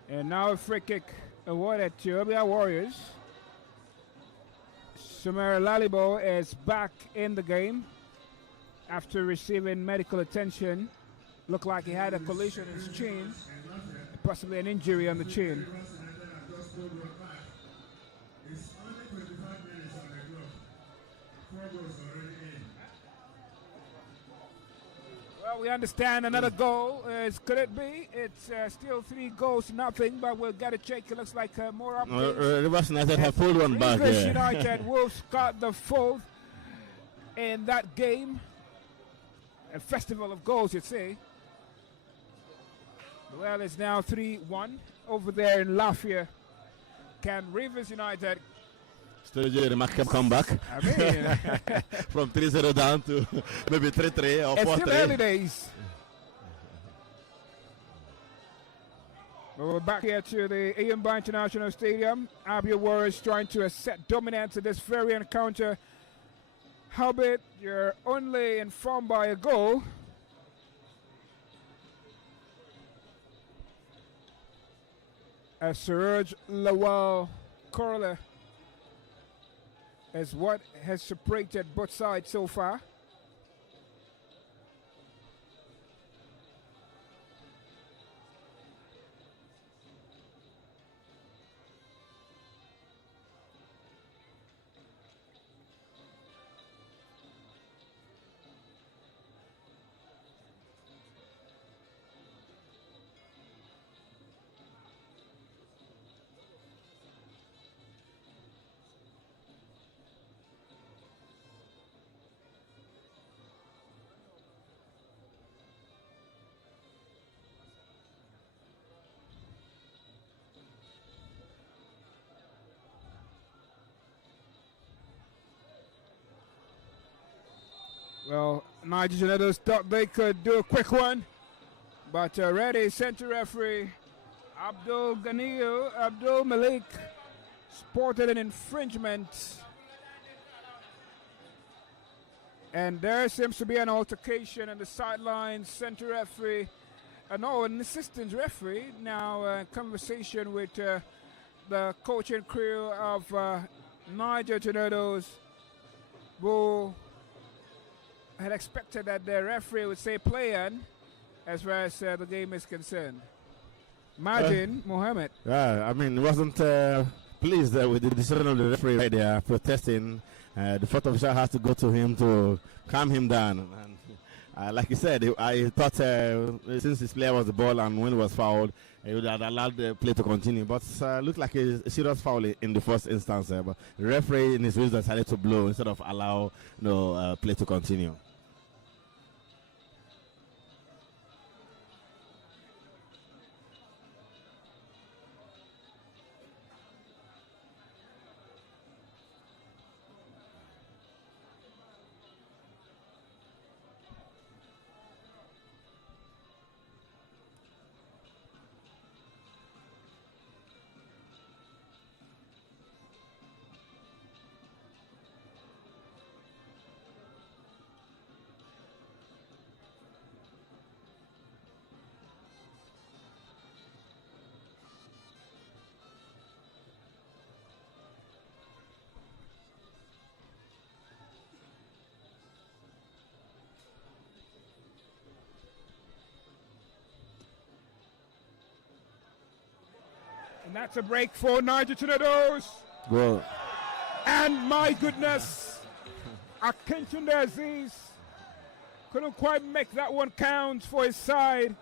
And now a free kick awarded to ABIA Warriors. Sumer Lalibo is back in the game after receiving medical attention. Looked like he had a collision in his chin, possibly an injury on the chin. Well, we understand another goal. Could it be? It's still 3 goals to nothing, but we'll get a check. It looks like more updates. Rivers United have pulled one back. Rivers United will got the 4th in that game. A festival of goals, you'd say. Well, it's now 3-1 over there in Lafayette. Can Rivers United still a remarkable comeback? I mean, from 3-0 down to maybe 3-3 or 4-3. It's still early days. We're back here to the Iyamba International Stadium. ABIA Warriors trying to assert dominance in this very encounter. Howbeit, you're only informed by a goal. As Suraj Lawal Corla is what has separated both sides so far. Well, Nigerian thought they could do a quick one, but already center referee Abdul Malik spotted an infringement, and there seems to be an altercation on the sidelines. Center referee, an assistant referee now conversation with the coaching crew of Niger Tornadoes, who had expected that the referee would say play on as far as the game is concerned. Majin Mohammed. Yeah, I mean, wasn't pleased with the decision of the referee right there, protesting. The fourth official has to go to him to calm him down. And like you said, I thought since his player was the ball and when it was fouled, he would have allowed the play to continue. But looked like a serious foul in the first instance. But the referee in his wisdom decided to blow instead of allow play to continue. And that's a break for Niger Tornadoes. Go. And my goodness, Akintunde Aziz couldn't quite make that one count for his side.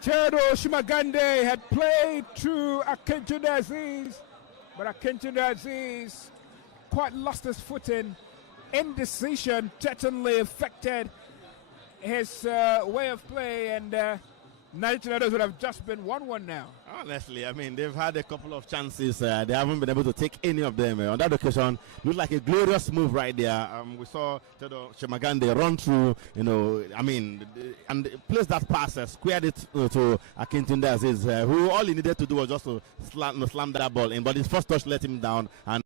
Theodore Shimagande had played to Akintunde Aziz, but Akintunde Aziz quite lost his footing. Indecision certainly affected his way of play, and Niger Tornadoes would have just been 1-1 now. Honestly, I mean, they've had a couple of chances. They haven't been able to take any of them. On that occasion, looked like a glorious move right there. We saw Shemagande run through, I mean, and placed that pass, squared it to Akintunde Aziz, who all he needed to do was just to slam that ball in. But his first touch let him down, and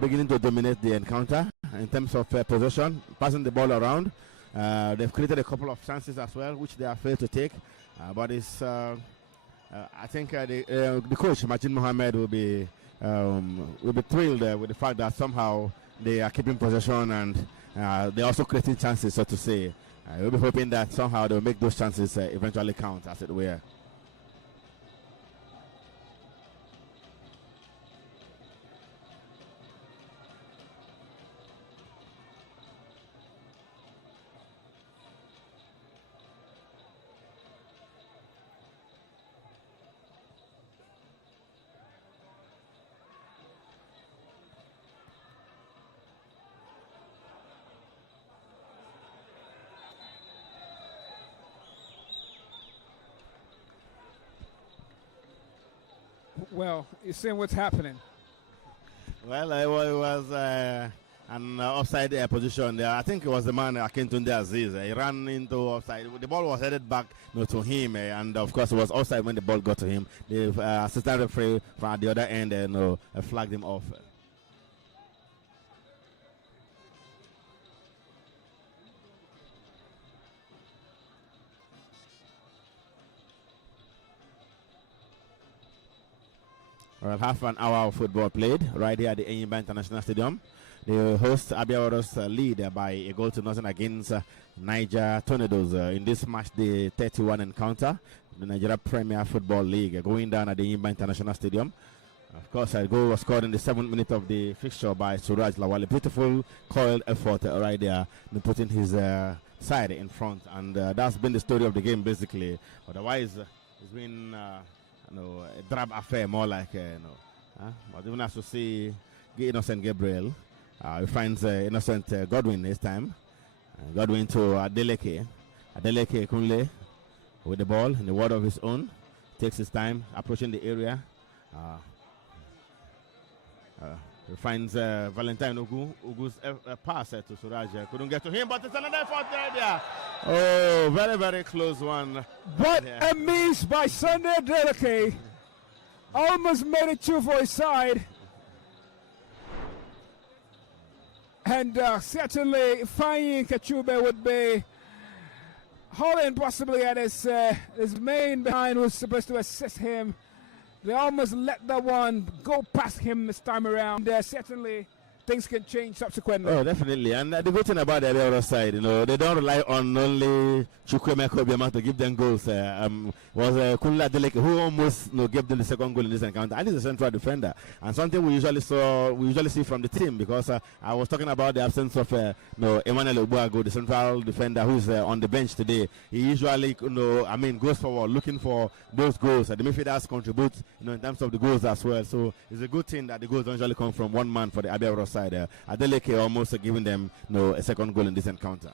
beginning to dominate the encounter in terms of possession, passing the ball around. They've created a couple of chances as well, which they have failed to take. But it's, I think the coach, Majid Mohammed, will be thrilled with the fact that somehow they are keeping possession and they're also creating chances, so to say. We'll be hoping that somehow they'll make those chances eventually count, as it were. Well, you're seeing what's happening. Well, it was an offside position there. I think it was the man Akintunde Aziz. He ran into offside. The ball was headed back to him, and of course it was offside when the ball got to him. The assistant referee from the other end flagged him off. Well, half an hour of football played right here at the Enyimba International Stadium. The host ABIA Warriors lead by a goal to nothing against Niger Tornadoes in this match, the 31 encounter, the Nigerian Premier Football League, going down at the Enyimba International Stadium. Of course, a goal was scored in the 7th minute of the fixture by Suraj Lawal. A beautiful coiled effort right there, putting his side in front, and that's been the story of the game basically. Otherwise, it's been a drab affair, more like but even as you see Innocent Gabriel, he finds Innocent Godwin this time. Godwin to Adeleke Kunle with the ball in the word of his own, takes his time approaching the area. He finds Valentine Ugu's pass to Suraj. Couldn't get to him, but it's another effort there. Oh, very, very close one. What a miss by Sunday Adeleke. Almost made it 2 for his side. And certainly Fanyi Kachube would be hauling possibly at his main behind, who's supposed to assist him. They almost let that one go past him this time around. Certainly things can change subsequently. Oh, definitely. And the good thing about the other side, they don't rely on only Chukwemeka Obiama to give them goals. Was Kunle Adeleke who almost gave them the second goal in this encounter. And he's a central defender. And something we usually see from the team, because I was talking about the absence of Emmanuel Obuago, the central defender who's on the bench today. He usually goes forward looking for those goals. The midfielders contribute in terms of the goals as well. So it's a good thing that the goals don't usually come from one man for the ABIA side. Adeleke almost giving them a second goal in this encounter.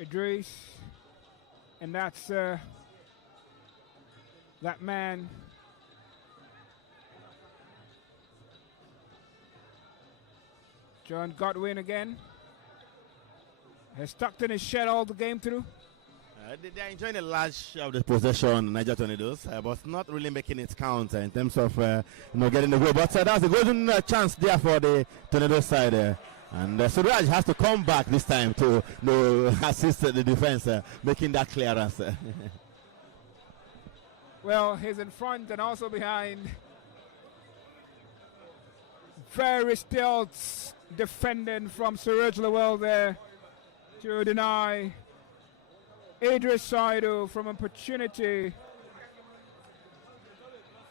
Idris, and that's that man. John Godwin again has stuck in his shed all the game through. They are enjoying a large of the possession, Niger Tornadoes, but not really making it count in terms of getting the goal. But that's a golden chance there for the Tornado side. And Suraj has to come back this time to assist the defense, making that clearance. Well, he's in front and also behind. Very stealth defending from Suraj Lawal there to deny Idris Saidu from opportunity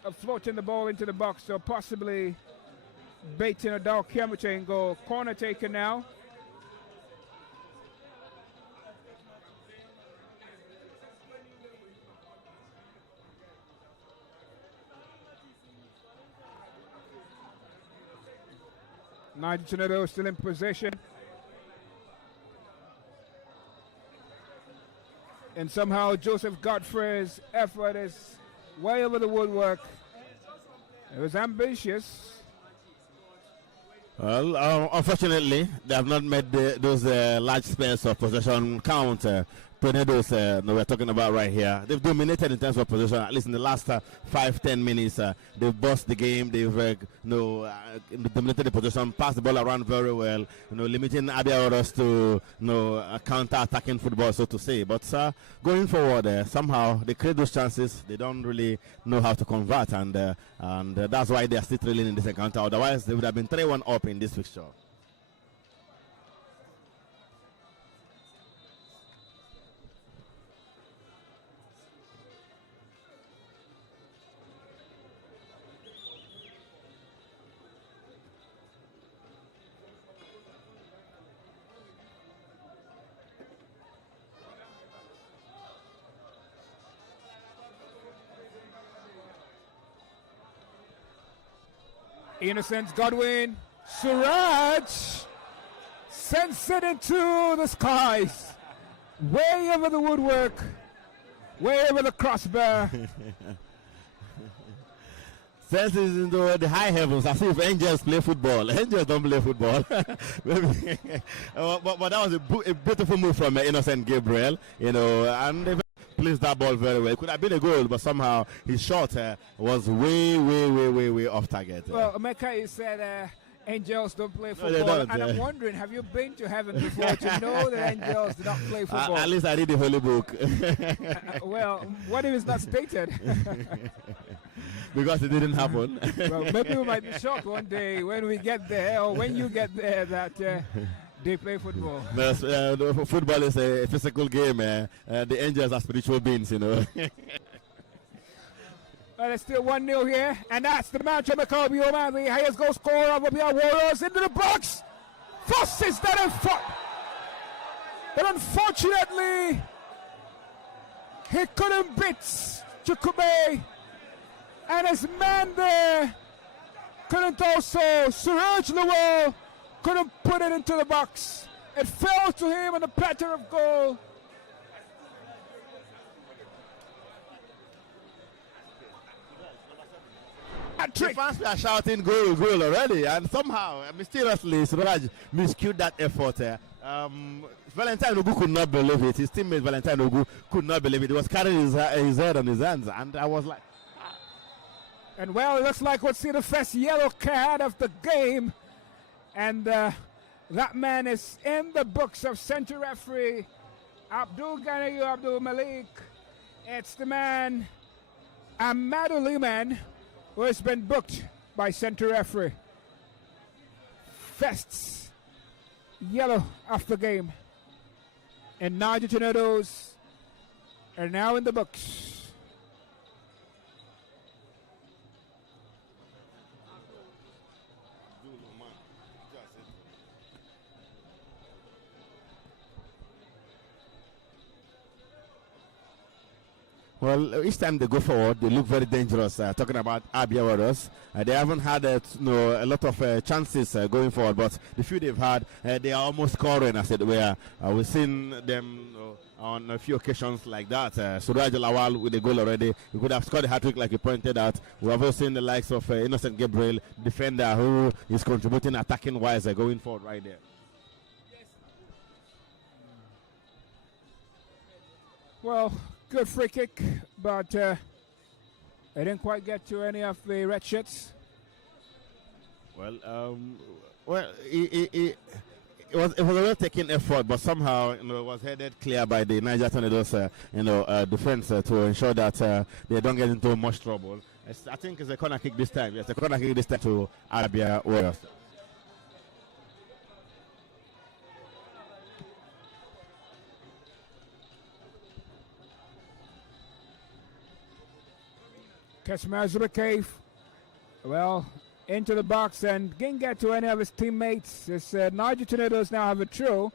of floating the ball into the box, or possibly baiting a Dao Kiamute goal. Corner taken now. Niger Tornadoes still in possession. And somehow Joseph Godfrey's effort is way over the woodwork. It was ambitious. Well, unfortunately, they have not made those large spares of possession count. Tornadoes, we're talking about right here. They've dominated in terms of possession, at least in the last 5-10 minutes. They've bossed the game. They've dominated the possession, passed the ball around very well, limiting ABIA to counter-attacking football, so to say. But going forward, somehow they create those chances. They don't really know how to convert, and that's why they are still trailing in this encounter. Otherwise, they would have been 3-1 up in this fixture. Innocence, Godwin, Suraj sends it into the skies, way over the woodwork, way over the crossbar. Sends it into the high heavens, as if angels play football. Angels don't play football. but that was a beautiful move from Innocent Gabriel, and they placed that ball very well. It could have been a goal, but somehow his shot was way off target. Well, Emeka said angels don't play football, no, they don't, and I'm wondering, have you been to heaven before to know that angels do not play football? At least I read the Holy Book. Well, what if it's not stated? Because it didn't happen. Well, maybe we might be shocked one day when we get there, or when you get there, that they play football. Football is a physical game. The angels are spiritual beings, Well, it's still 1-0 here, and that's the match of Maccabi Oman, the highest goal scorer of ABIA Warriors, into the box. Forces that and fought. But unfortunately, he couldn't beat Chukube, and his man there couldn't also. Suraj Lawal couldn't put it into the box. It fell to him on the platter of goal. The fans were shouting goal, goal already, and somehow, mysteriously, Suraj miscued that effort. Valentine Ogu could not believe it. His teammate Valentine Ogu could not believe it. He was carrying his head on his hands, and I was like... And well, it looks like we'll see the first yellow card of the game. And that man is in the books of center referee Abdul Ghani Abdul Malik. It's the man, Amadou Liman, who has been booked by center referee. First yellow of the game. And Niger Tornadoes are now in the books. Well, each time they go forward, they look very dangerous. Talking about ABIA Warriors, they haven't had a lot of chances going forward, but the few they've had, they are almost scoring, as it were. We've seen them on a few occasions like that. Suraj Lawal with a goal already. He could have scored a hat-trick like he pointed out. We have also seen the likes of Innocent Gabriel, defender who is contributing attacking-wise going forward right there. Well, good free kick, but they didn't quite get to any of the red shirts. Well, it was a well-taken effort, but somehow it was headed clear by the Niger Tornadoes, defense to ensure that they don't get into much trouble. I think it's a corner kick this time. Yes, a corner kick this time to ABIA Warriors. Kesmazura Cave, well, into the box and didn't get to any of his teammates. This Niger Tornadoes now have a throw.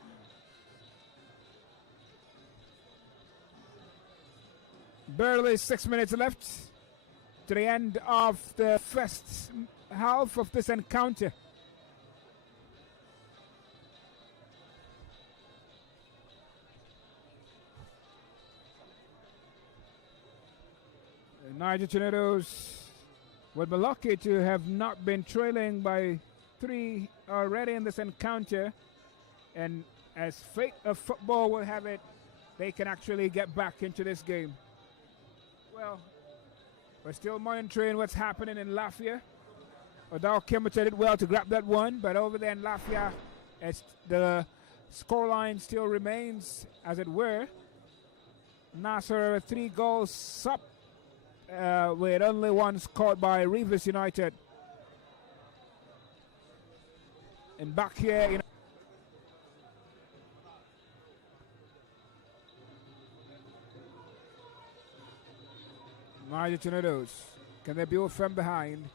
Barely 6 minutes left to the end of the first half of this encounter. Niger Tornadoes would be lucky to have not been trailing by 3 already in this encounter, and as fate of football will have it, they can actually get back into this game. Well, we're still monitoring what's happening in Lafia. Odao Kimberton did well to grab that one, but over there in Lafia, the scoreline still remains as it were. Nasser 3 goals up. With only one scored by Rivers United. And back here, Niger Tornadoes. Can they build from behind?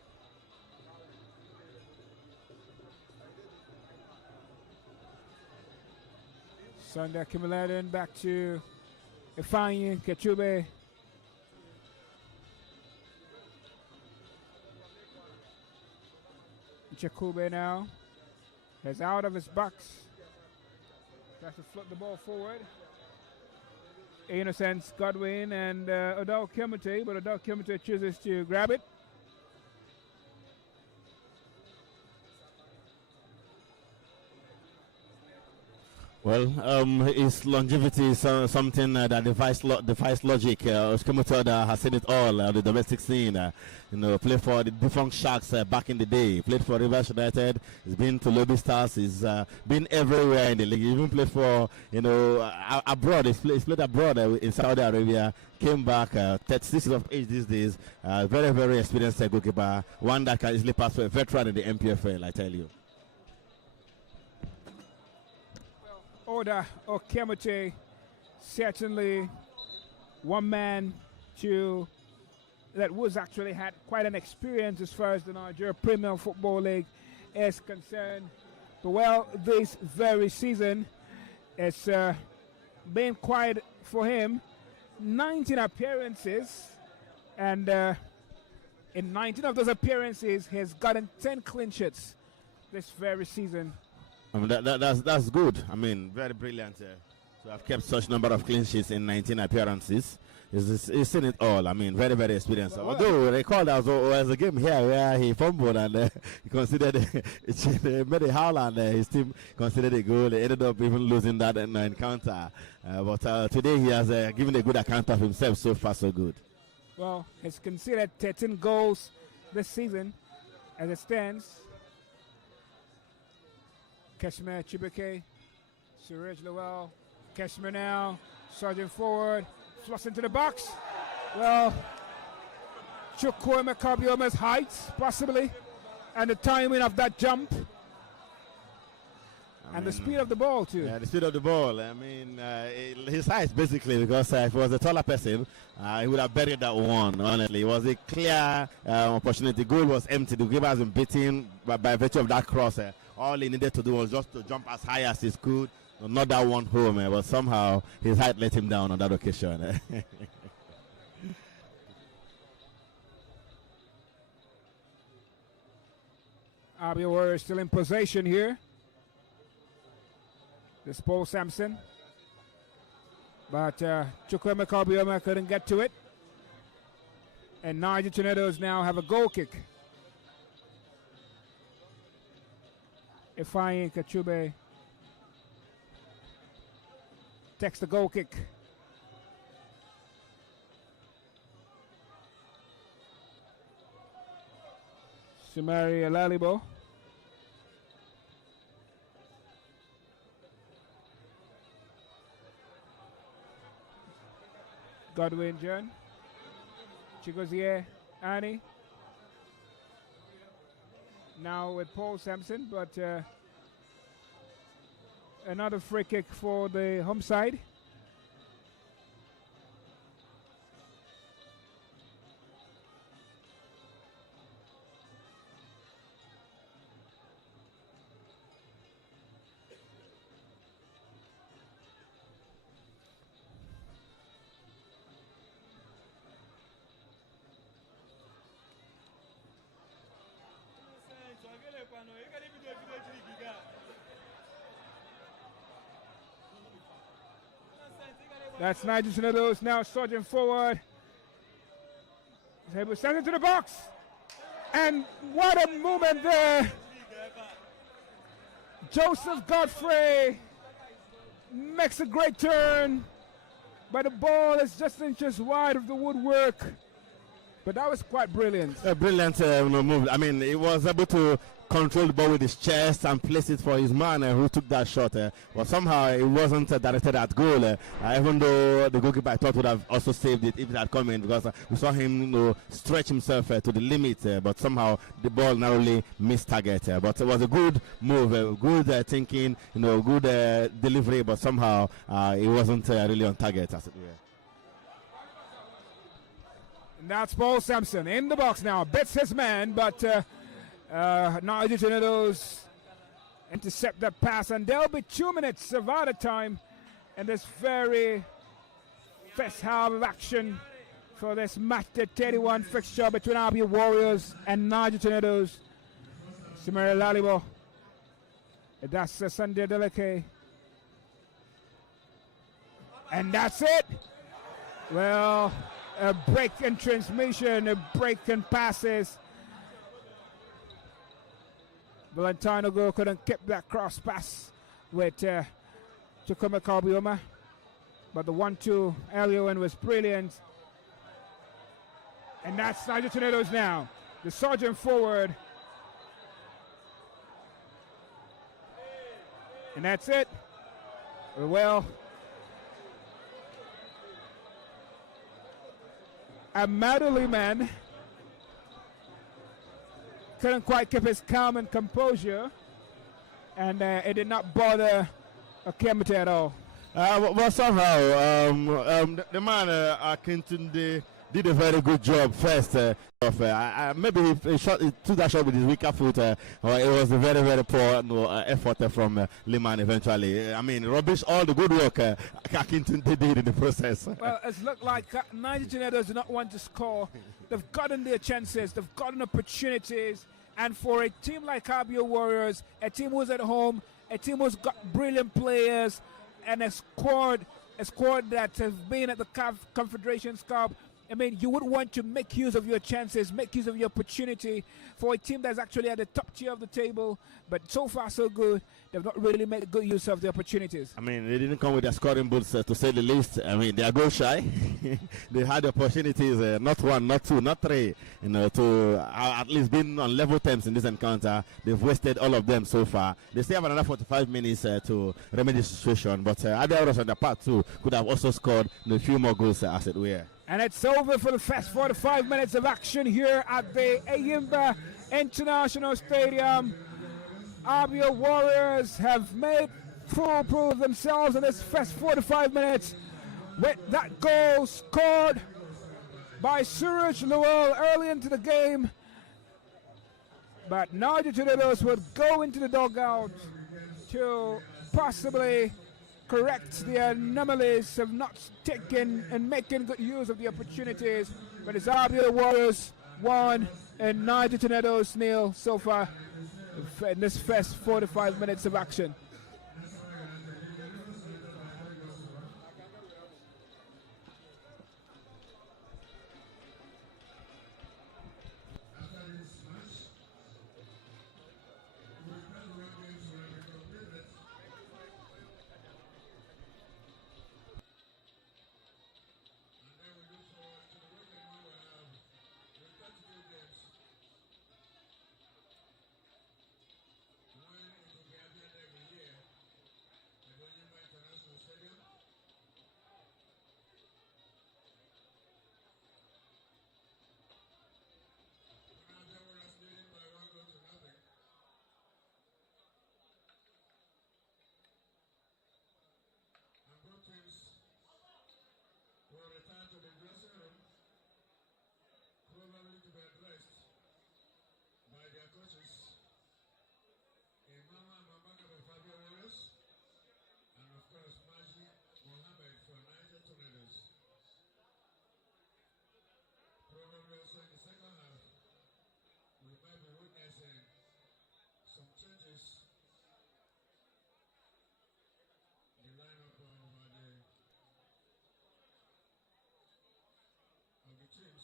Sunday accumulating back to Ifeanyi Kechube. Chakube now is out of his box. Tries to flip the ball forward. Innocence, Godwin, and Odell Kimute, but Odell Kimute chooses to grab it. Well, his longevity is something that defies logic. Skimotoda has seen it all on the domestic scene. Played for the defunct Sharks back in the day. Played for Rivers United. He's been to Lobby Stars. He's been everywhere in the league. He even played for, abroad. He's played abroad in Saudi Arabia. Came back, 36 years of age these days. Very, very experienced goalkeeper. One that can easily pass for a veteran in the NPFL, I tell you. Oda Okemute, certainly one man that was actually had quite an experience as far as the Nigerian Premier Football League is concerned. But well, this very season it's been quiet for him. 19 appearances, and in 19 of those appearances, he has gotten 10 clean sheets this very season. I mean, that's good. I mean, very brilliant. So I've kept such number of clean sheets in 19 appearances. He's seen it all. I mean, very, very experienced. Well, although recall there was a game here where he fumbled and he considered he made a howl and his team considered a goal. They ended up even losing that encounter. But today he has given a good account of himself. So far, so good. Well, he's conceded 13 goals this season as it stands. Kashmir Chibike, Suraj Lowell, Kashmir now, surging forward, floss into the box. Well, Chukwuemeka Kabioma's height, possibly, and the timing of that jump. And the speed of the ball, too. Yeah, the speed of the ball. I mean, his height, basically, because if he was a taller person, he would have buried that one, honestly. It was a clear opportunity. The goal was empty. The goalkeeper has been beaten by virtue of that cross. All he needed to do was just to jump as high as he could. Not that one home, but somehow his height let him down on that occasion. ABIA Warriors still in possession here. This Paul Sampson. But Chukwuemeka Kabiyoma couldn't get to it. And Niger Tornadoes now have a goal kick. Ifeanyi Kachube takes the goal kick. Sumari Alalibo. Godwin John. Chigozie Annie. Now with Paul Sampson, but another free kick for the home side. That's Niger Tornadoes now surging forward. He's able to send it to the box. And what a movement there. Joseph Godfrey makes a great turn, but the ball is just inches wide of the woodwork. But that was quite brilliant. A brilliant move. I mean, he was able to control the ball with his chest and place it for his man who took that shot. But somehow it wasn't directed at goal. Even though the goalkeeper I thought would have also saved it if it had come in, because we saw him stretch himself to the limit. But somehow the ball narrowly missed target. But it was a good move, good thinking, good delivery. But somehow it wasn't really on target, as it were. And that's Paul Sampson in the box now. Bits his man, but Niger Tornadoes intercept that pass, and there'll be 2 minutes of added time in this very first half of action for this match day 31 fixture between ABIA Warriors and Niger Tornadoes. Simere Lalibo, that's Sunday Deleke, and that's it. Well, a break in transmission, a break in passes. Valentino Go couldn't keep that cross pass with Chukwuemeka Kabiyoma, but the 1-2 earlier one was brilliant. And that's Niger Tornadoes now. The surging forward. And that's it. Well, a Madeline man couldn't quite keep his calm and composure, and it did not bother Akemete at all. Well, somehow, the man, Akintunde, did a very good job first. Maybe he took that shot with his weaker foot, or it was a very, very poor effort from Liman eventually. I mean, rubbish all the good work Akintunde did in the process. Well, it's looked like Niger Tornadoes do not want to score. They've gotten their chances, they've gotten opportunities, and for a team like ABIA Warriors, a team who's at home, a team who's got brilliant players and a squad that has been at the Confederations Cup. I mean, you would want to make use of your chances, make use of your opportunity for a team that's actually at the top tier of the table. But so far, so good. They've not really made good use of the opportunities. I mean, they didn't come with their scoring boots, to say the least. I mean, they are goal shy. They had opportunities, not one, not two, not three, to at least been on level terms in this encounter. They've wasted all of them so far. They still have another 45 minutes to remedy the situation. But ABIA was on the part too, could have also scored a few more goals, as it were. And it's over for the first 45 minutes of action here at the Ayimba International Stadium. ABIA Warriors have made full proof of themselves in this first 45 minutes with that goal scored by Suraj Lowell early into the game. But Niger Tornadoes would go into the dugout to possibly correct the anomalies of not taking and making good use of the opportunities. But it's ABIA Warriors 1 and Niger Tornadoes 0 so far in this first 45 minutes of action. Will return to the dressing room, probably to be addressed by their coaches, Imama Mambaka of ABIA Warriors, and of course Maji Mohammed for Niger Tornadoes. Probably also in the second half, we might be witnessing some changes in the lineup of the teams.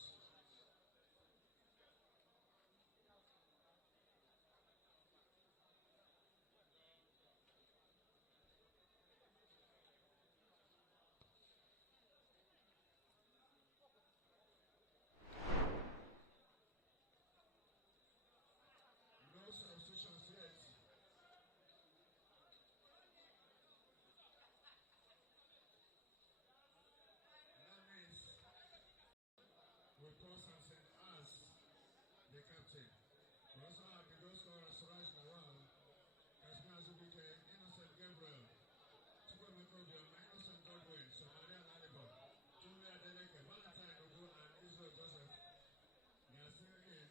No substitutions yet. That means we call something as the captain. We also have the goal scorer Suraj Lawal, Kashmir Zubike, Innocent Gabriel, Chukwemeko Bioma, Innocent Godwin, Somalia Lalibo, Julia Deleke, Valentine Ogu, and Israel Joseph. They are still in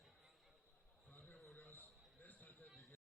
for ABIA Warriors. They started the game.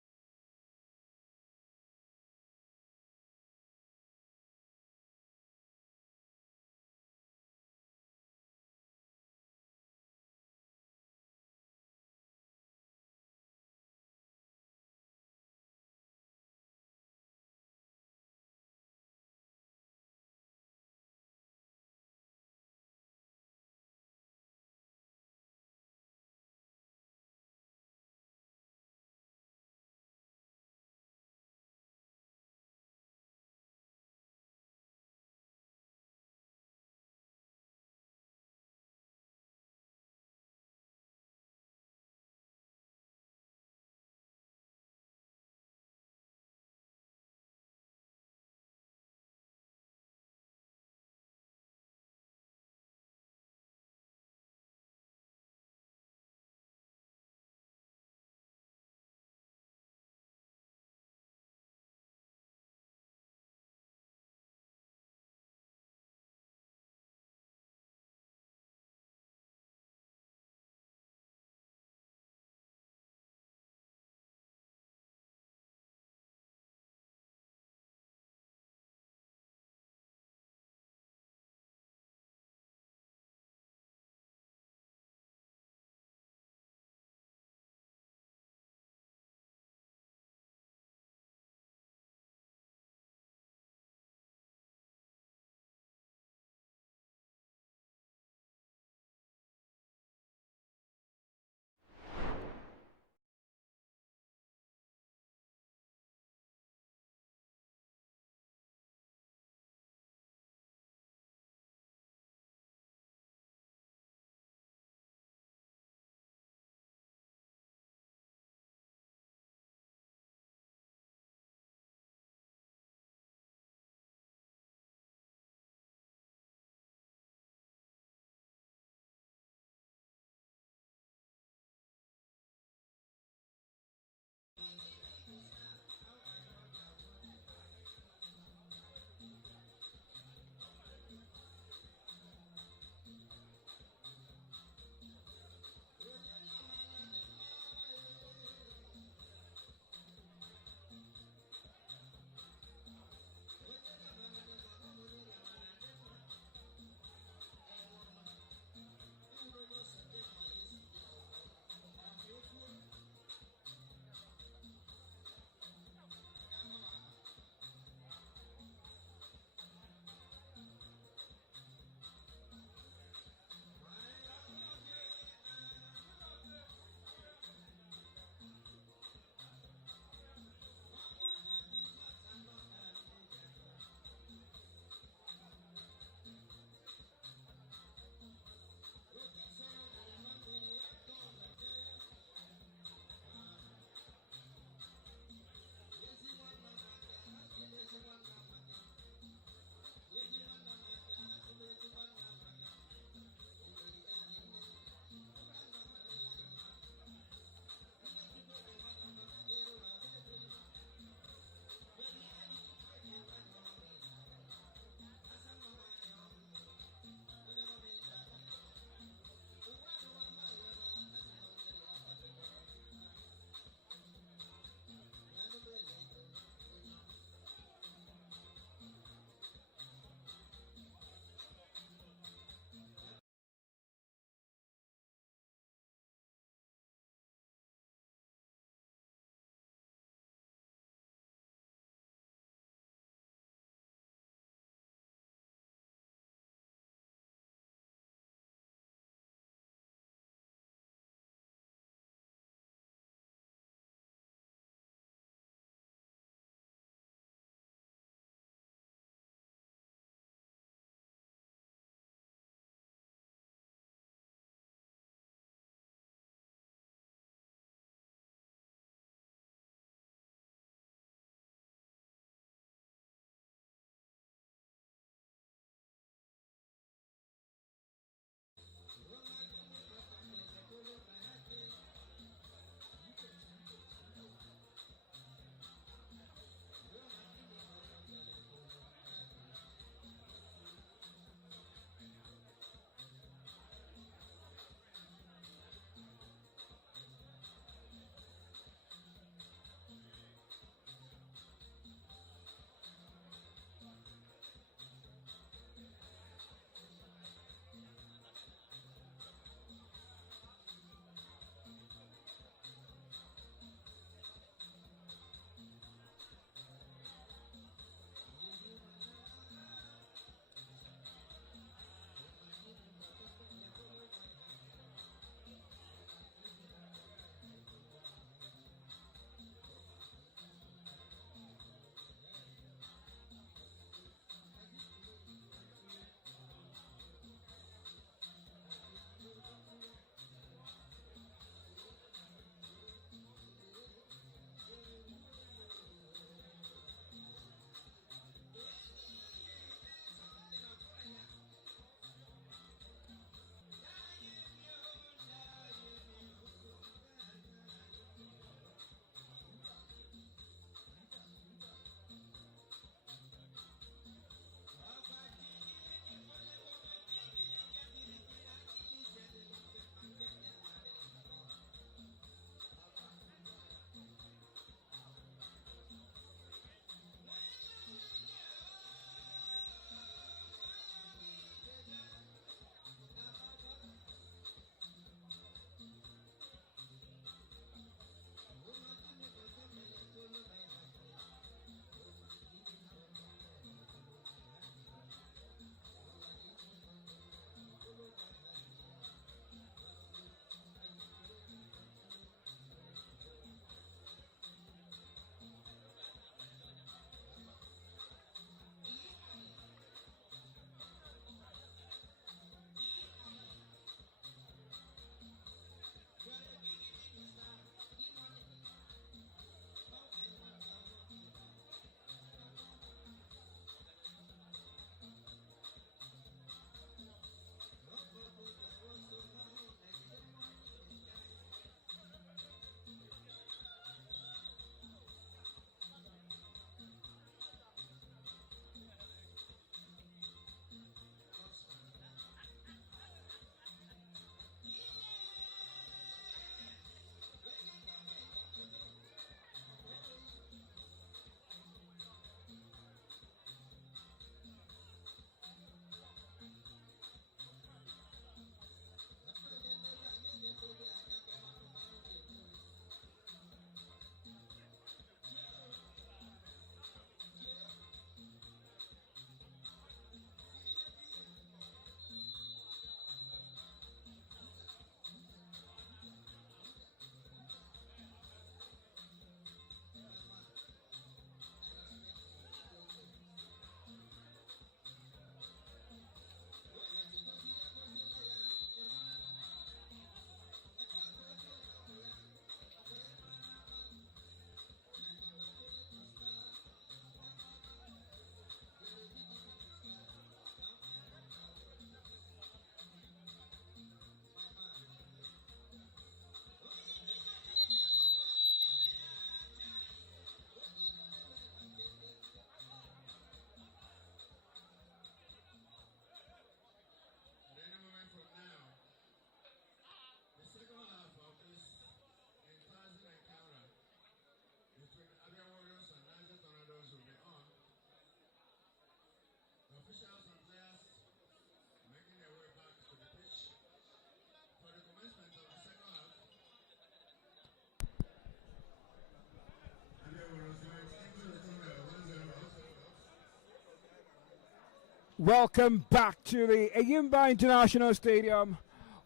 Welcome back to the Ayimba International Stadium,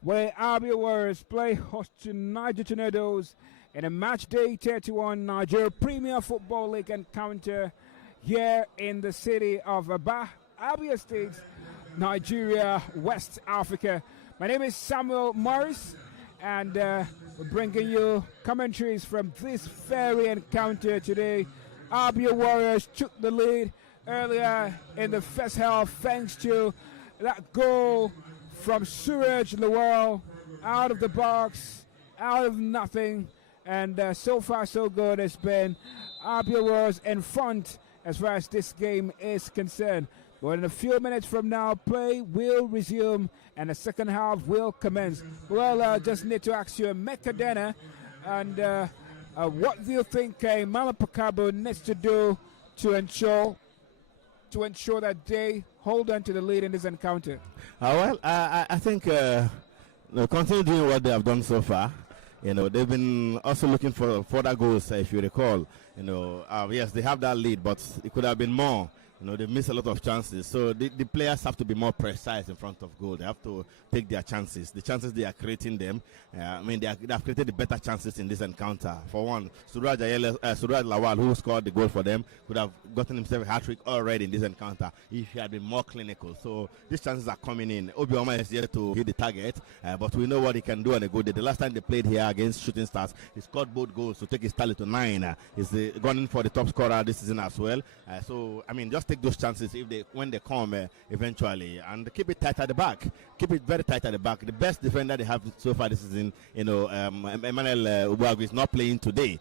where ABIA Warriors play host to Niger Tornadoes in a match day 31 Nigeria Premier Football League encounter here in the city of Abia State, Nigeria, West Africa. My name is Samuel Morris, and we're bringing you commentaries from this fairy encounter today. ABIA Warriors took the lead earlier in the first half thanks to that goal from Suraj Lawal out of the box, out of nothing, and so far so good. It's been ABIA Warriors in front as far as this game is concerned. But in a few minutes from now, play will resume and the second half will commence. Well, just need to ask you, Mekadena, and what do you think Mama Pakabo needs to do to ensure that they hold on to the lead in this encounter? I think continue doing what they have done so far. They've been also looking for further goals, if you recall. Yes, they have that lead, but it could have been more. They missed a lot of chances. So the players have to be more precise in front of goal. They have to take their chances. The chances they are creating them. They have created the better chances in this encounter. For one, Suraj Lawal, who scored the goal for them, could have gotten himself a hat-trick already in this encounter if he had been more clinical. So these chances are coming in. Obioma is here to hit the target, but we know what he can do on a good day. The last time they played here against Shooting Stars, he scored both goals to take his tally to 9. He's gone for the top scorer this season as well. Just take those chances when they come eventually, and keep it tight at the back. Keep it very tight at the back. The best defender they have so far this season, Emmanuel Ubuagu is not playing today.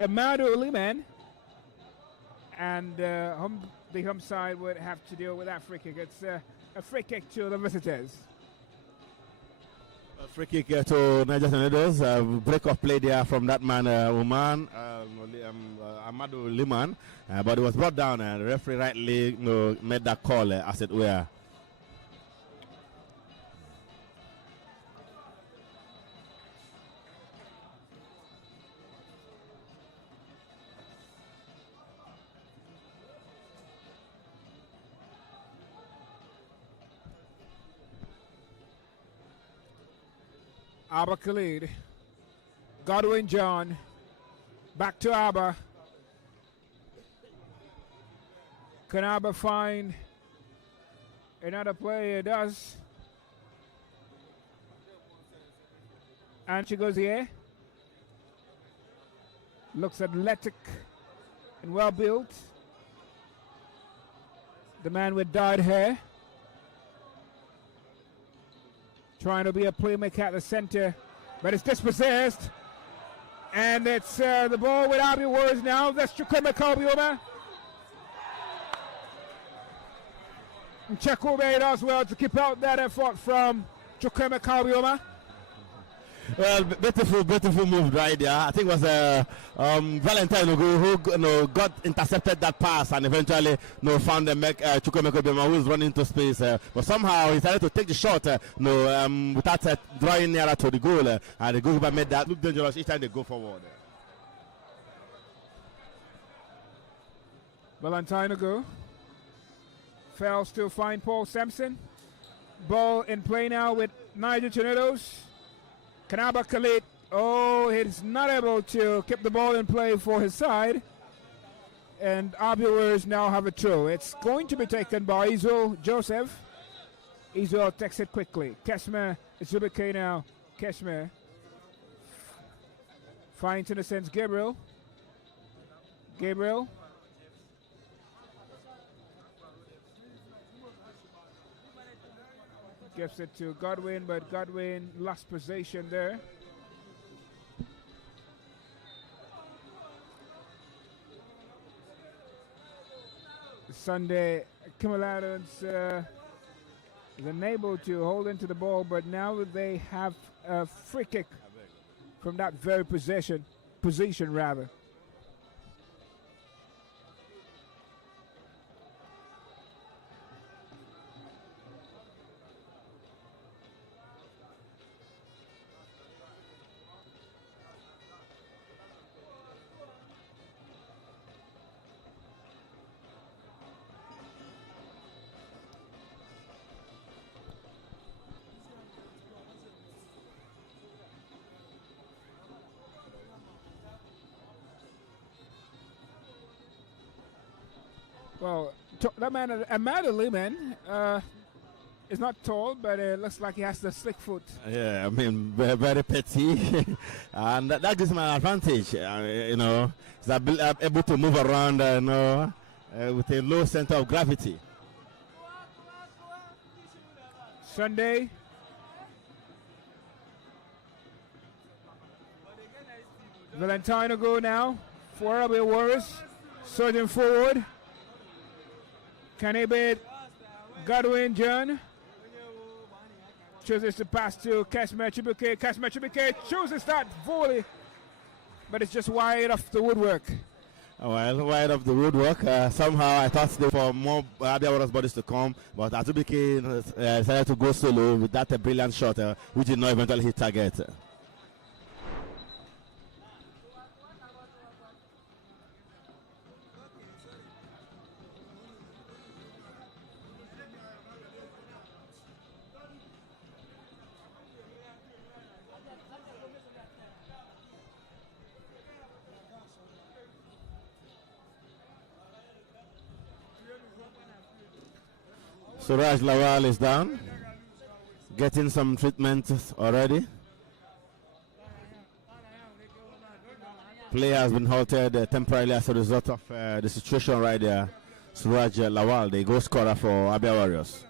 Amadu Liman, and the home side would have to deal with that free kick. It's a free kick to the visitors. A free kick to Nigerian Tornadoes. Break of play there from that man, Amadu Liman, but it was brought down, and the referee rightly made that call, as it were. Abba Khalid, Godwin John, back to Abba. Can Abba find another player? It does. And she goes here. Looks athletic and well built. The man with dyed hair. Trying to be a playmaker at the center, but it's dispossessed. And it's the ball with ABIA Warriors now. That's Chukwuma Kalbioma. And Checo made as well to keep out that effort from Chukwuma Kalbioma. Well, beautiful move right there. I think it was Valentine who got intercepted that pass and eventually found the Chukwuma Kalbioma, who was running into space. But somehow he decided to take the shot without drawing nearer to the goal. And the goalkeeper made that look dangerous each time they go forward. Valentine go. Fails to find Paul Sampson. Ball in play now with Nigerian Tornadoes. Kanaba Khalid, he's not able to keep the ball in play for his side. And ABIA Warriors now have a throw. It's going to be taken by Izo Joseph. Izo takes it quickly. Kesmer, it's Zubike now. Kesmer finds, in a sense, Gabriel. Gives it to Godwin, but Godwin lost possession there. Sunday, Kimaladons is unable to hold into the ball, but now they have a free kick from that very position rather. Well, that man, Amadu Liman, is not tall, but it looks like he has the slick foot. Yeah, I mean, very petty. And that gives him an advantage. He's able to move around with a low center of gravity. Sunday. Valentino go now for ABIA Warriors. Surging forward. Can he beat Godwin John? Chooses to pass to Kasmer Chibuke. Kasmer Chibuke chooses that volley, but it's just wide off the woodwork. Well, wide off the woodwork. Somehow I thought there were more ABIA Warriors bodies to come, but Azubike decided to go solo with that brilliant shot, which did not eventually hit target. Suraj Lawal is down, getting some treatment already. Player has been halted temporarily as a result of the situation right there. Suraj Lawal, the goal scorer for ABIA Warriors.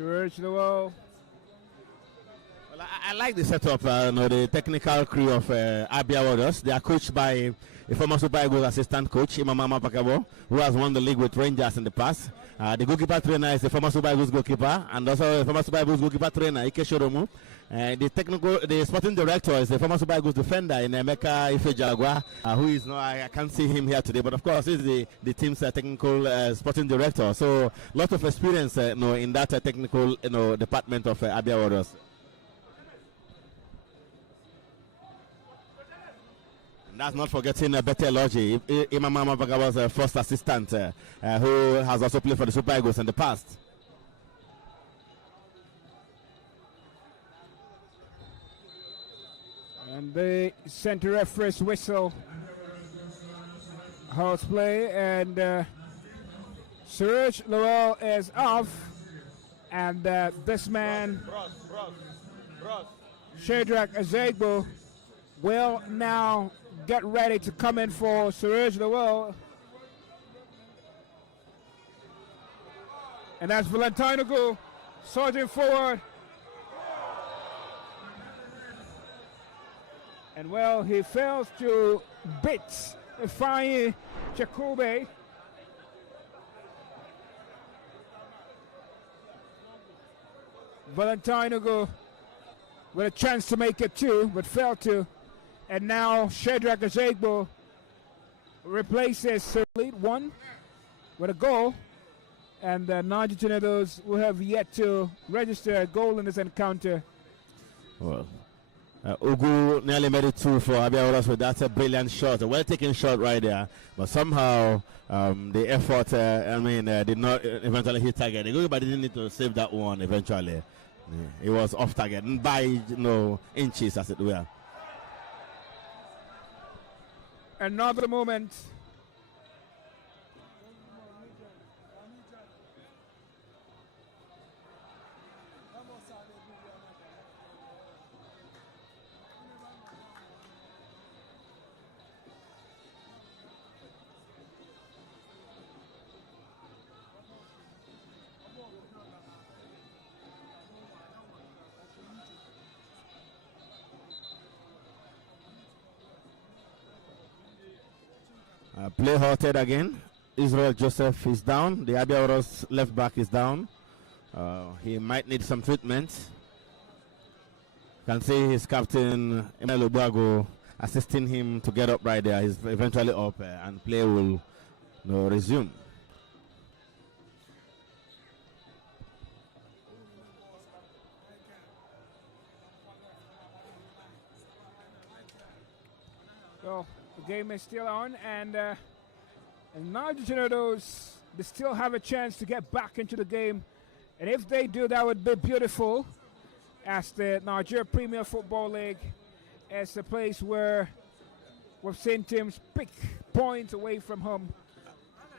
Suraj Lowell. Well, I like the setup, the technical crew of ABIA Warriors. They are coached by a former Super Eagles assistant coach, Imamama Pakabo, who has won the league with Rangers in the past. The goalkeeper trainer is the former Super Eagles goalkeeper, and also the former Super Eagles goalkeeper trainer, Ike Shoromu. The sporting director is the former Super Eagles defender in Emeka Ifejagwa, who is now, I can't see him here today, but of course he's the team's technical sporting director. So lot of experience in that technical department of ABIA Warriors. That's not forgetting Bete Logi, Imam Mabagawa's first assistant, who has also played for the Super Eagles in the past. And the center referee's whistle holds play, and Suraj Lowell is off, and this man, Shadrach Azegbo, will now get ready to come in for Suraj Lowell. And that's Valentino Go surging forward. And well, he fails to beat Ifeanyi Chekube. Valentino Go with a chance to make it two, but failed to. And now Shadrach Azegbo replaces lead one with a goal. And the Niger Tornadoes will have yet to register a goal in this encounter. Well, Ugu nearly made it two for ABIA Warriors with that brilliant shot, a well-taken shot right there. But somehow the effort, did not eventually hit target. The goalkeeper didn't need to save that one eventually. It was off target by inches, as it were. Another moment. Play halted again. Israel Joseph is down. The ABIA Warriors left back is down. He might need some treatment. Can see his captain Emmanuel Ubago assisting him to get up right there. He's eventually up and play will resume. Well, the game is still on, and Niger Tornadoes, they still have a chance to get back into the game. And if they do, that would be beautiful, as the Nigerian Premier Football League is a place where we've seen teams pick points away from home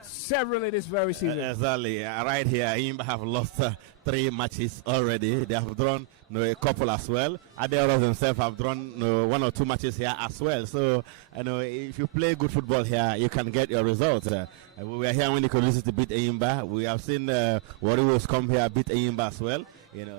severally this very season. Exactly. Right here, Imba have lost 3 matches already. They have drawn a couple as well. ABIA Warriors themselves have drawn 1 or 2 matches here as well. So, if you play good football here, you can get your results. We were here when the Colossus to beat Imba. We have seen Warriors come here beat Imba as well.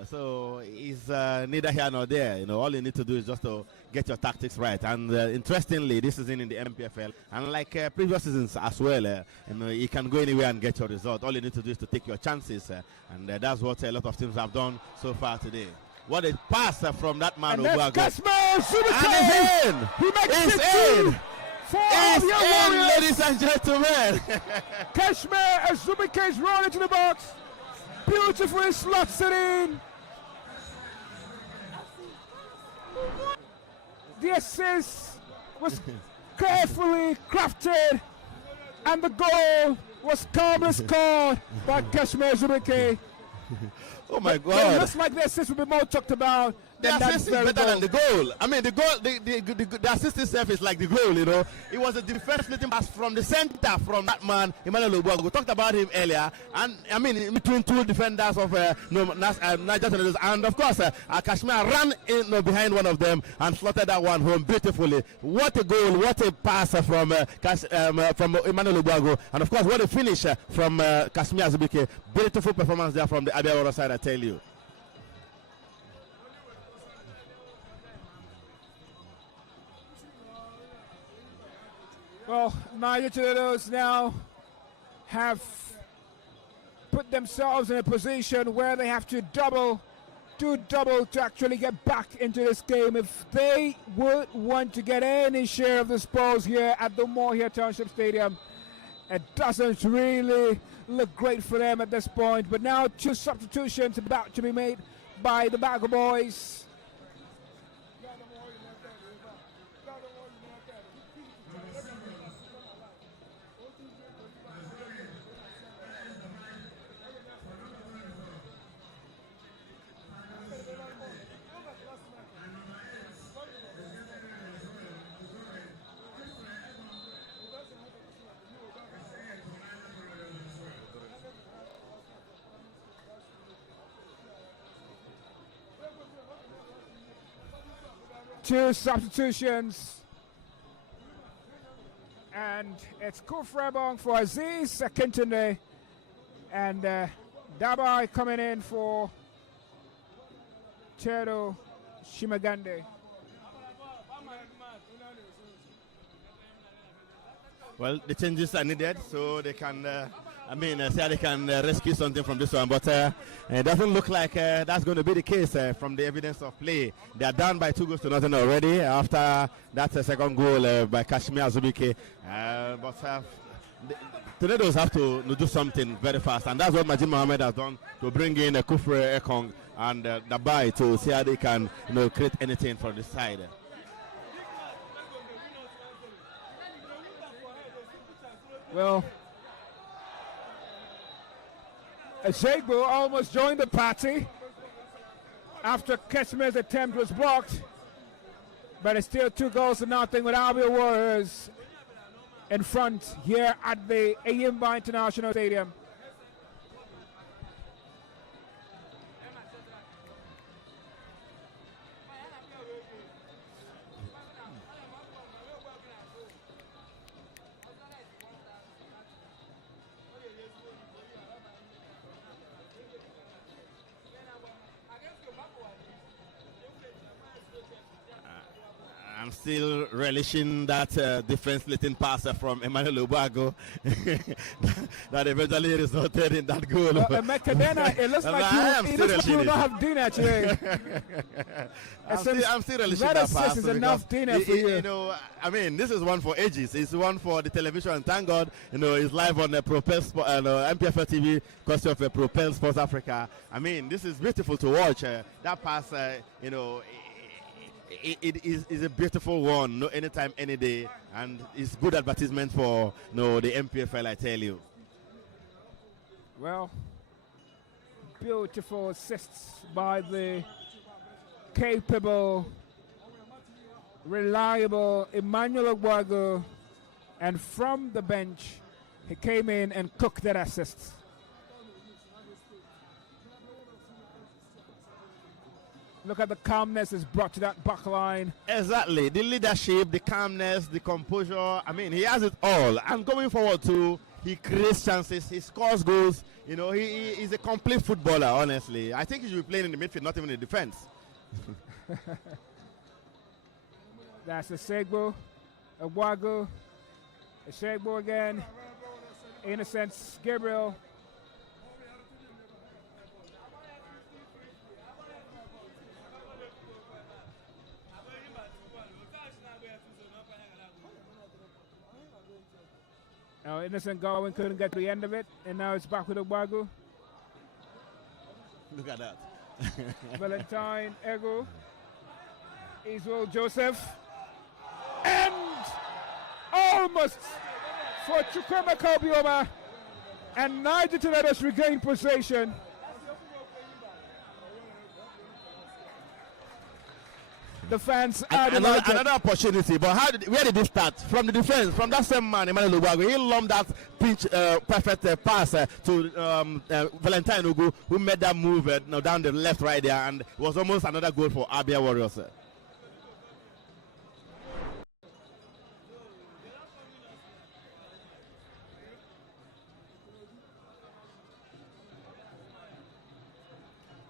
So it's neither here nor there. All you need to do is just to get your tactics right. And interestingly, this is in the NPFL, and like previous seasons as well, you can go anywhere and get your result. All you need to do is to take your chances, and that's what a lot of teams have done so far today. What a pass from that man, and that's Kasmer in. He makes it's it in. It's in, ladies and gentlemen. Kashmir Azubike is rolling to the box. Beautifully slots it in. The assist was carefully crafted, and the goal was calmly scored by Kashmir Azubike. Oh my But God! it looks like the assist will be more talked about then that's assist is very better goal. than the goal. I mean, the goal, the assist itself is like the goal, you know. It was a defense splitting pass from the center from that man, Emmanuel Obuagu. We talked about him earlier. And, I mean, in between two defenders of Niger Tornadoes. And, of course, Kashmir ran in behind one of them and slotted that one home beautifully. What a goal, what a pass from Emmanuel Obuagu. And, of course, what a finish from Kashmir Azubike. Beautiful performance there from the ABIA side, I tell you. Well, Niger Tornadoes now have put themselves in a position where they have to do double to actually get back into this game. If they would want to get any share of the spoils here at the Moore Township Stadium, it doesn't really look great for them at this point. But now 2 substitutions about to be made by the Bago boys. Two substitutions, and it's Kufrebong for Aziz Sekintene, and Dabai coming in for Chero Shimagande. Well, the changes are needed so they can, see how they can rescue something from this one. But it doesn't look like that's going to be the case from the evidence of play. They are down by 2-0 already after that second goal by Kashmir Azubike. But the Tornadoes have to do something very fast, and that's what Majid Mohammed has done to bring in Kufre Ekong and Dabai to see how they can create anything from this side. Well, Azegbo almost joined the party after Kashmir's attempt was blocked, but it's still 2-0 with ABIA Warriors in front here at the Ayimba International Stadium. I'm still relishing that defense splitting pass from Emmanuel Obuagu that eventually resulted in that goal. Mekadena, it looks like you don't have dinner today. I'm still relishing that pass. Is enough dinner for you. This is one for ages. It's one for the television. Thank God, it's live on the Propel NPFL TV, courtesy of Propel Sports Africa. This is beautiful to watch. That pass, it is a beautiful one, anytime, any day, and it's good advertisement for the NPFL, I tell you. Well, beautiful assists by the capable, reliable Emmanuel Obuagu, and from the bench, he came in and cooked that assist. Look at the calmness is brought to that back line. Exactly. The leadership, the calmness, the composure. He has it all. And going forward too, he creates chances, he scores goals. He is a complete footballer, honestly. I think he should be playing in the midfield, not even in the defense. That's Asegbo, Obuagu, Asegbo again, Innocence, Gabriel. Now Innocent Garwin couldn't get to the end of it, and now it's back with Obuagu. Look at that. Valentine, Ego, Israel Joseph, and almost for Chukwema Kobioma, and Niger Tornadoes regain possession. the fans are another opportunity, but where did it start? From the defense, from that same man, Emmanuel Lubago. He lumped that pinch perfect pass to Valentine Ugu, who made that move down the left right there, and it was almost another goal for ABIA Warriors.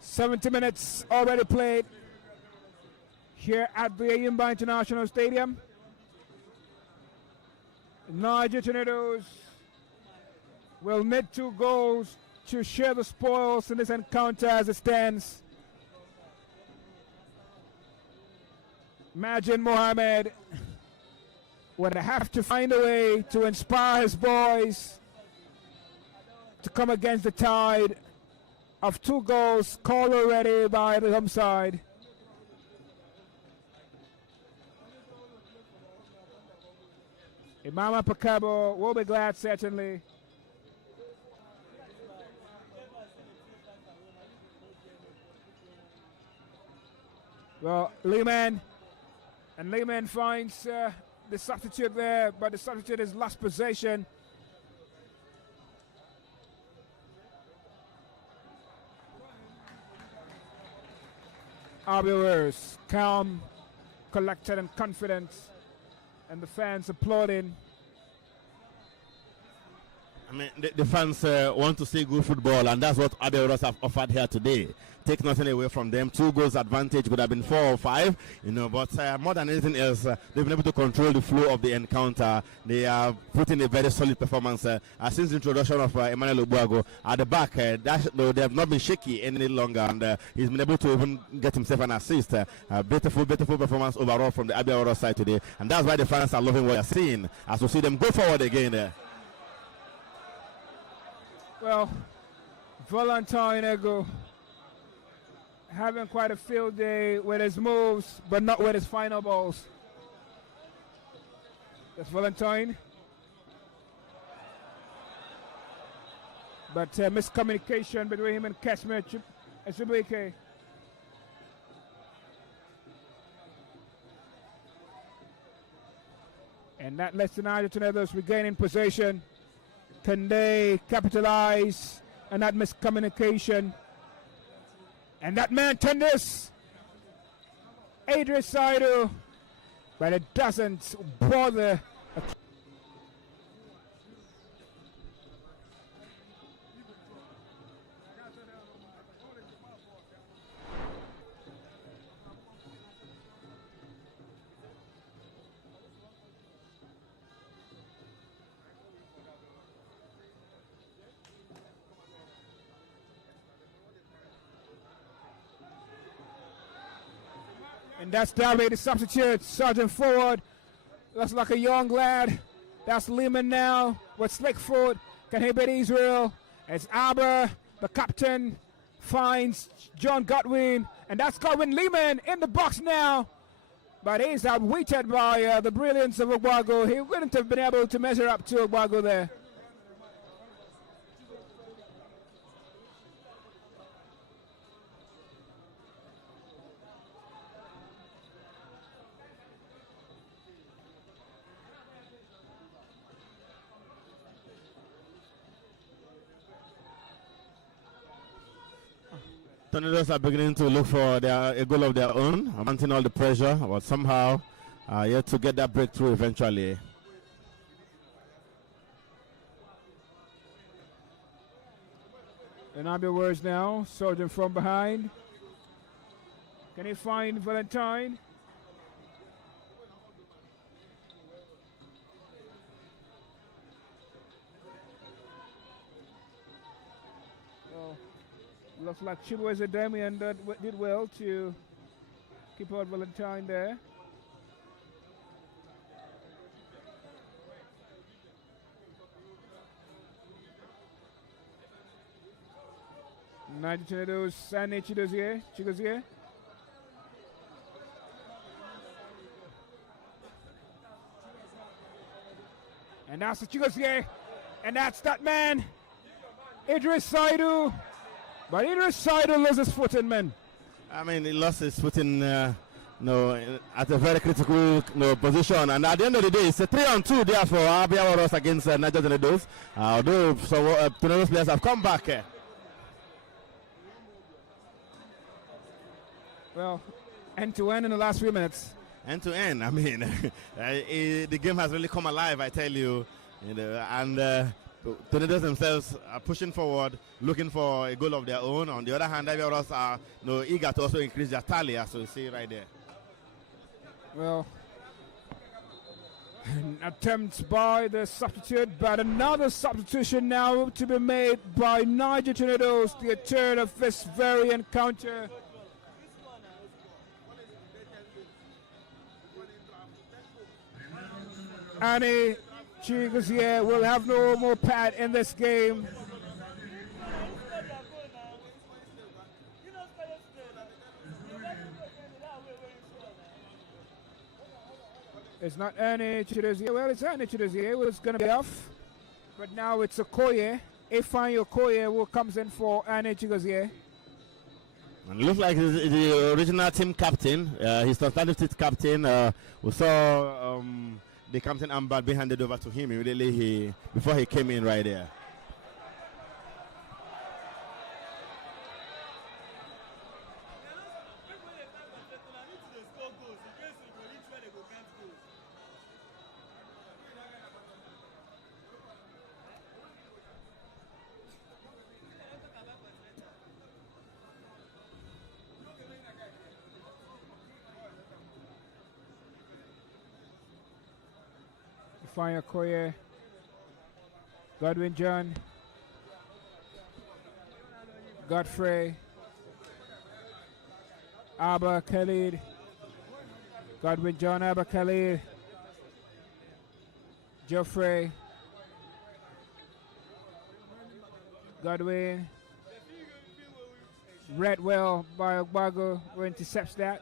70 minutes already played here at the Ayimba International Stadium. Niger Tornadoes will need 2 goals to share the spoils in this encounter as it stands. Imagine Mohamed would have to find a way to inspire his boys to come against the tide of 2 goals called already by the home side. Imama Pakabo will be glad, certainly. Well, Lehman finds the substitute there, but the substitute is lost possession. Arbiters calm, collected, and confident, and the fans applauding. I mean, the fans want to see good football, and that's what ABIA have offered here today. Take nothing away from them. 2 goals advantage could have been 4 or 5, but more than anything else, they've been able to control the flow of the encounter. They are putting a very solid performance. Since the introduction of Emmanuel Obuago at the back, they have not been shaky any longer, and he's been able to even get himself an assist. Beautiful performance overall from the ABIA Warriors side today, and that's why the fans are loving what they're seeing as we see them go forward again. Well, Valentine Ego having quite a field day with his moves, but not with his final balls. That's Valentine. But miscommunication between him and Kashmir Chibike. And that lets the Niger Tornadoes regaining possession. Can they capitalize on that miscommunication? And that man tenders Idris Saidu, but it doesn't bother. And that's David, the substitute, Sergeant forward. Looks like a young lad. That's Lehman now with slick foot. Can he beat Israel? It's Aber, the captain, finds John Godwin. And that's Godwin Lehman in the box now. But he's outwitted by the brilliance of Ogbago. He wouldn't have been able to measure up to Ogbago there. Tornadoes are beginning to look for a goal of their own, mounting all the pressure, but somehow yet to get that breakthrough eventually. And ABIA Warriors now, Sergeant from behind. Can he find Valentine? Looks like Chibueze Damian did well to keep out Valentine there. Niger Tornadoes, Sane Chigozie. And that's the Chigozie. And that's that man, Idris Saidu. But Idris Saidu loses footing, man. I mean, he lost his footing at a very critical position. And at the end of the day, it's a 3-on-2 there for ABIA Warriors against Niger Tornadoes. Although some Tornadoes players have come back. Well, end-to-end in the last few minutes. End-to-end, I mean, the game has really come alive, I tell you. And Tornadoes themselves are pushing forward, looking for a goal of their own. On the other hand, ABIA Warriors are eager to also increase their tally, as you see right there. Well, an attempt by the substitute, but another substitution now to be made by Niger Tornadoes, the third of this very encounter. Annie Chigozie will have no more pad in this game. It's not Annie Chigozie. Well, it's Annie Chigozie who's going to be off. But now it's Okoye. Ifeanyi Okoye who comes in for Annie Chigozie. And it looks like the original team captain, his substantive captain. We saw the captain armband being handed over to him immediately before he came in right there. Ifeanyi Okoye, Godwin John, Godfrey, Abba Khalid, Godwin John, Abba Khalid, Geoffrey, Godwin, Redwell by Ogbago, who intercepts that.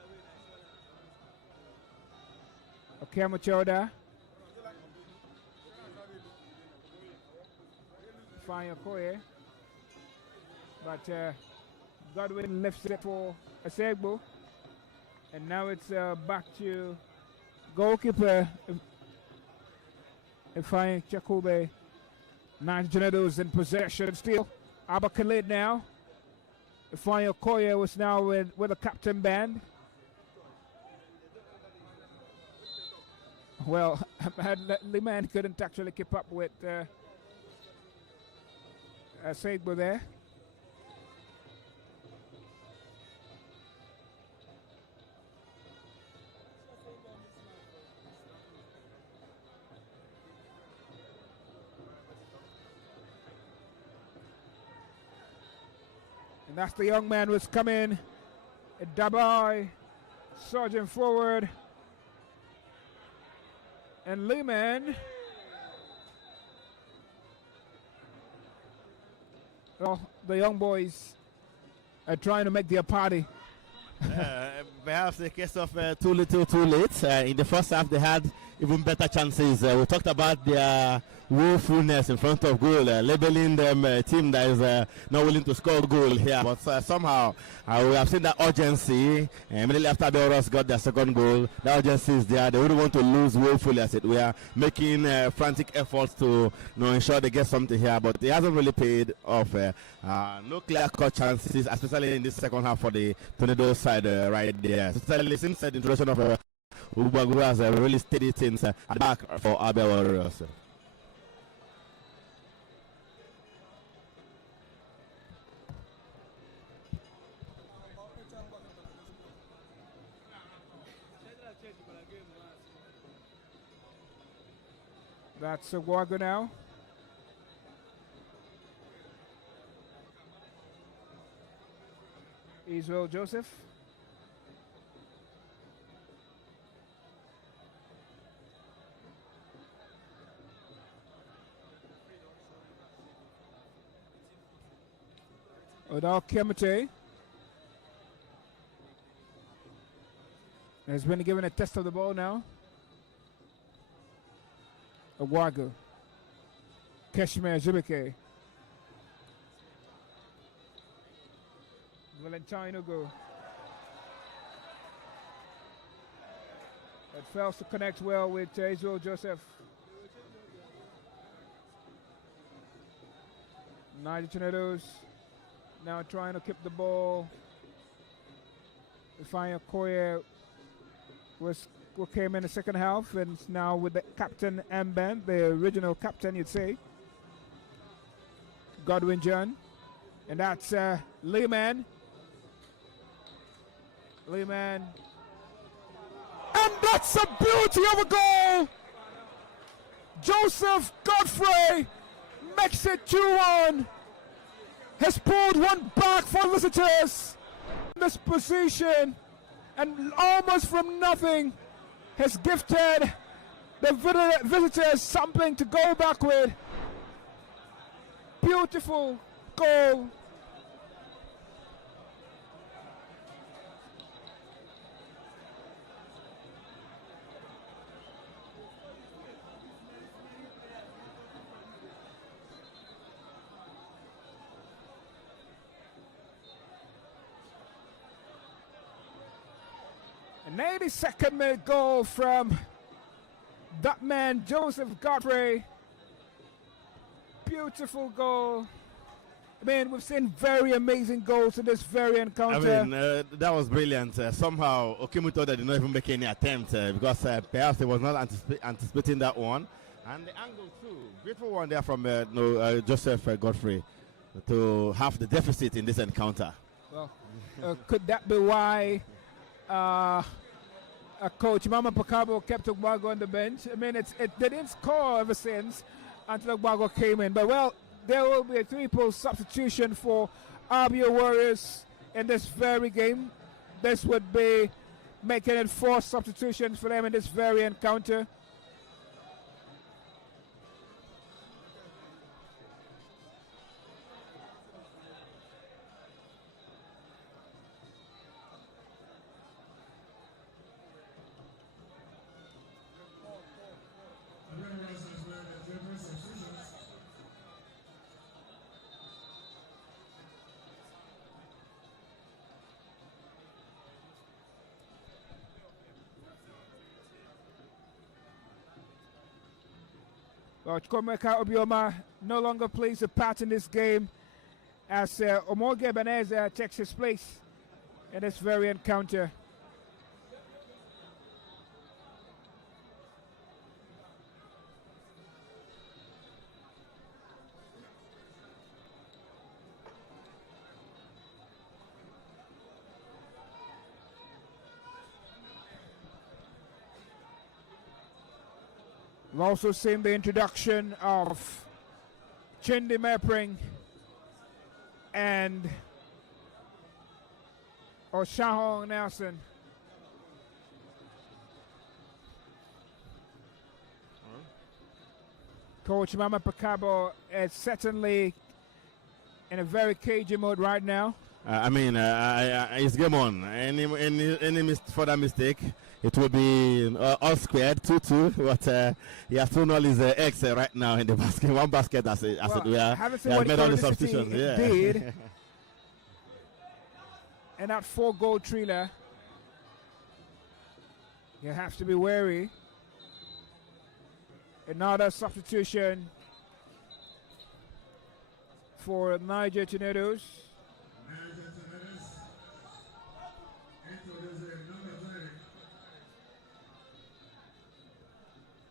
Okemachoda. Ifeanyi Okoye, but Godwin lifts it for Asegbo, and now it's back to goalkeeper Ifeanyi Chakube. Niger Tornadoes in possession still. Abba Khalid now. Ifeanyi Okoye was now with the captain band. Well, Liman couldn't actually keep up with Segbo there. And that's the young man who's coming. Dabai, surging forward. And Lehman. Well, the young boys are trying to make their party. Perhaps the case of too little, too late. In the first half, they had even better chances. We talked about their woefulness in front of goal, labeling them a team that is not willing to score a goal here. But somehow, we have seen that urgency. Immediately after the Warriors got their second goal, the urgency is there. They wouldn't want to lose woefully, as it were, making frantic efforts to ensure they get something here. But it hasn't really paid off. No clear-cut chances, especially in this second half for the Tornado side right there. Especially since the introduction of Ubagu has really steady things at the back for ABIA Warriors. That's Ubagu now. Israel Joseph. Odal Kemete has been given a test of the ball now. Awagu. Kashmir Zubike. Valentine Ugo. It fails to connect well with Israel Joseph. Niger Tornadoes now trying to keep the ball. Ifeanyi Okoye who came in the second half and now with the captain M-Band, the original captain you'd say. Godwin John. And that's Lehman. Lehman. And that's a beauty of a goal! Joseph Godfrey makes it 2-1. Has pulled one back for visitors. This position and almost from nothing has gifted the visitors something to go back with. Beautiful goal. An 82nd minute goal from that man, Joseph Godfrey. Beautiful goal. I mean, we've seen very amazing goals in this very encounter. I mean, that was brilliant. Somehow, Okimuto did not even make any attempt because perhaps he was not anticipating that one. And the angle too, beautiful one there from Joseph Godfrey to have the deficit in this encounter. Well, could that be why coach Mama Pakabo kept Ogbago on the bench? I mean, they didn't score ever since until Ogbago came in. But well, there will be a triple substitution for ABIA Warriors in this very game. This would be making it 4 substitutions for them in this very encounter. Chukwuemeka Obioma no longer plays a part in this game as Omoge Ebenezer takes his place in this very encounter. We've also seen the introduction of Chindi Mepring and Oshahong Nelson. Coach Mama Pakabo is certainly in a very cagey mode right now. It's game on. Any further mistake, it will be all squared 2-2. But he has thrown all his eggs right now in the basket. One basket as it were. He has made all the substitutions. Indeed. And that 4-goal thriller, you have to be wary. Another substitution for Niger Tornadoes.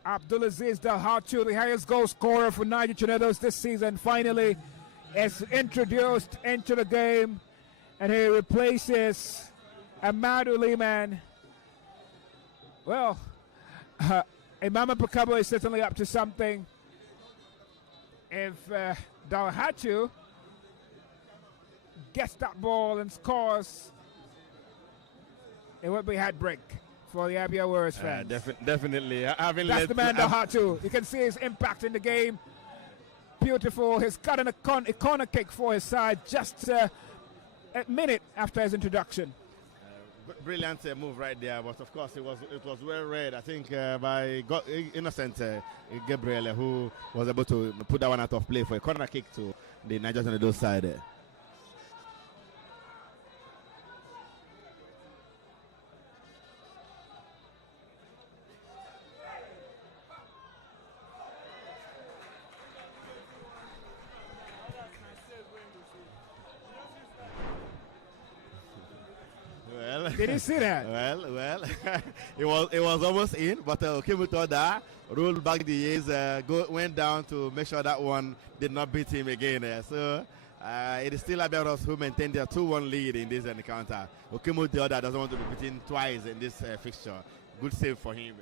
Abdulaziz Dalhatu, the highest goal scorer for Niger Tornadoes this season, finally is introduced into the game, and he replaces Amadou Lehman. Well, Imama Pakabo is certainly up to something. If Dalhatu gets that ball and scores, it would be heartbreak for the ABIA Warriors fans. Definitely. That's the man Dalhatu. You can see his impact in the game. Beautiful. He's got a corner kick for his side just a minute after his introduction. Brilliant move right there, but of course it was well read, I think, by innocent Gabriel, who was able to put that one out of play for a corner kick to the Niger Tornadoes side. Did you see that? Well, it was almost in, but Kimutoda rolled back the years, went down to make sure that one did not beat him again. So it is still Abiaros who maintained their 2-1 lead in this encounter. Okimutoda doesn't want to be beaten twice in this fixture. Good save for him.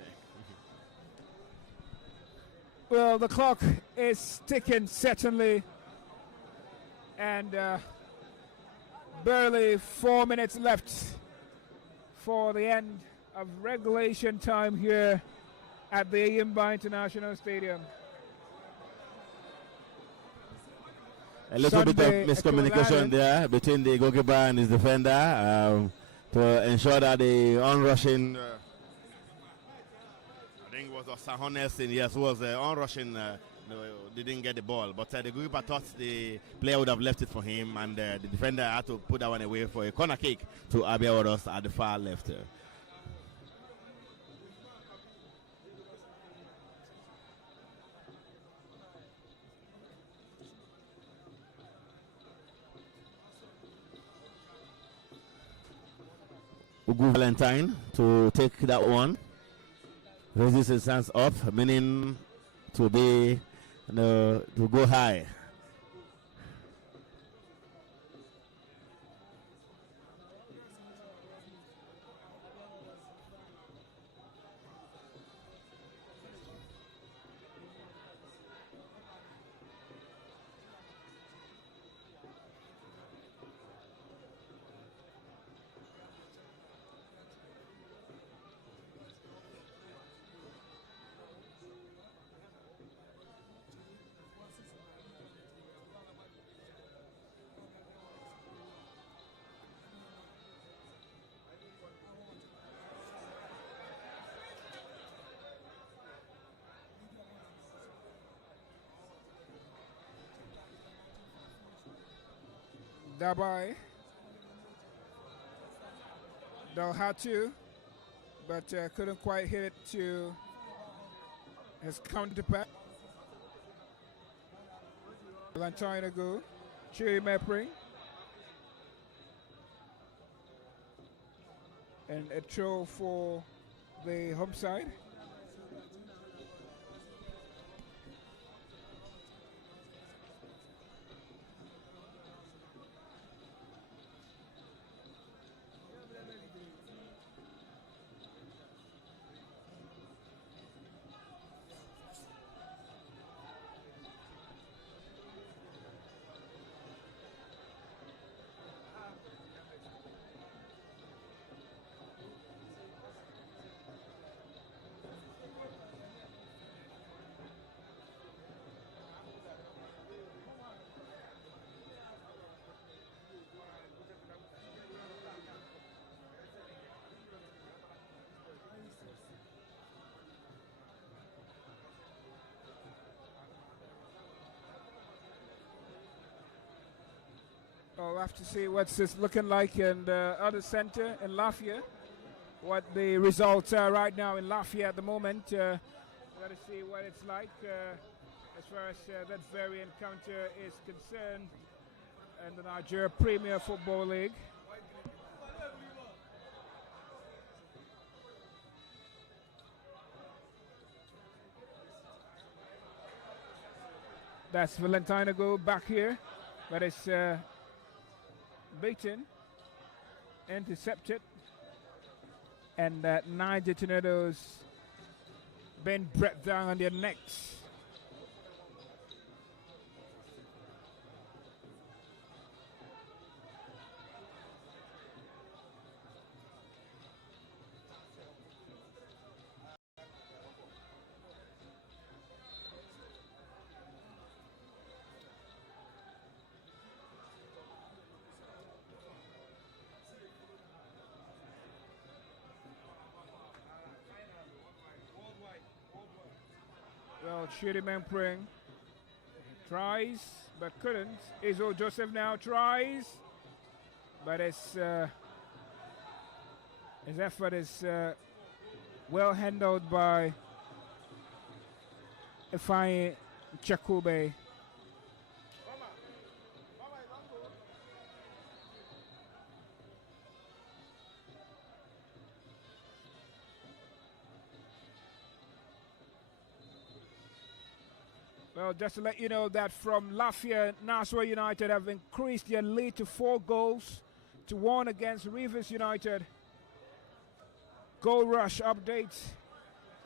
Well, the clock is ticking, certainly. And barely 4 minutes left for the end of regulation time here at the Yimba International Stadium. A little bit of miscommunication there between the goalkeeper and his defender to ensure that the onrushing, I think it was Sahones, yes, was onrushing. They didn't get the ball, but the goalkeeper thought the player would have left it for him, and the defender had to put that one away for a corner kick to ABIA Warriors at the far left. Ugu Valentine to take that one, raises his hands up, meaning to be to go high. Dabai. They'll had to, but couldn't quite hit it to his counterpart. Valentine to go. Chiri Mepring. And a throw for the home side. We'll have to see what's this looking like in the other center in Lafayette. What the results are right now in Lafayette at the moment. Got to see what it's like as far as that very encounter is concerned in the Nigerian Premier Football League. That's Valentino go back here, but it's beaten, intercepted, and Niger Tornadoes been brought down on their necks. Well, Shiri Mempring tries, but couldn't. Izo Joseph now tries, but his effort is well handled by Ifeanyi Chakube. Well, just to let you know that from Lafayette, Nassau United have increased their lead to 4 goals to 1 against Rivers United. Goal rush updates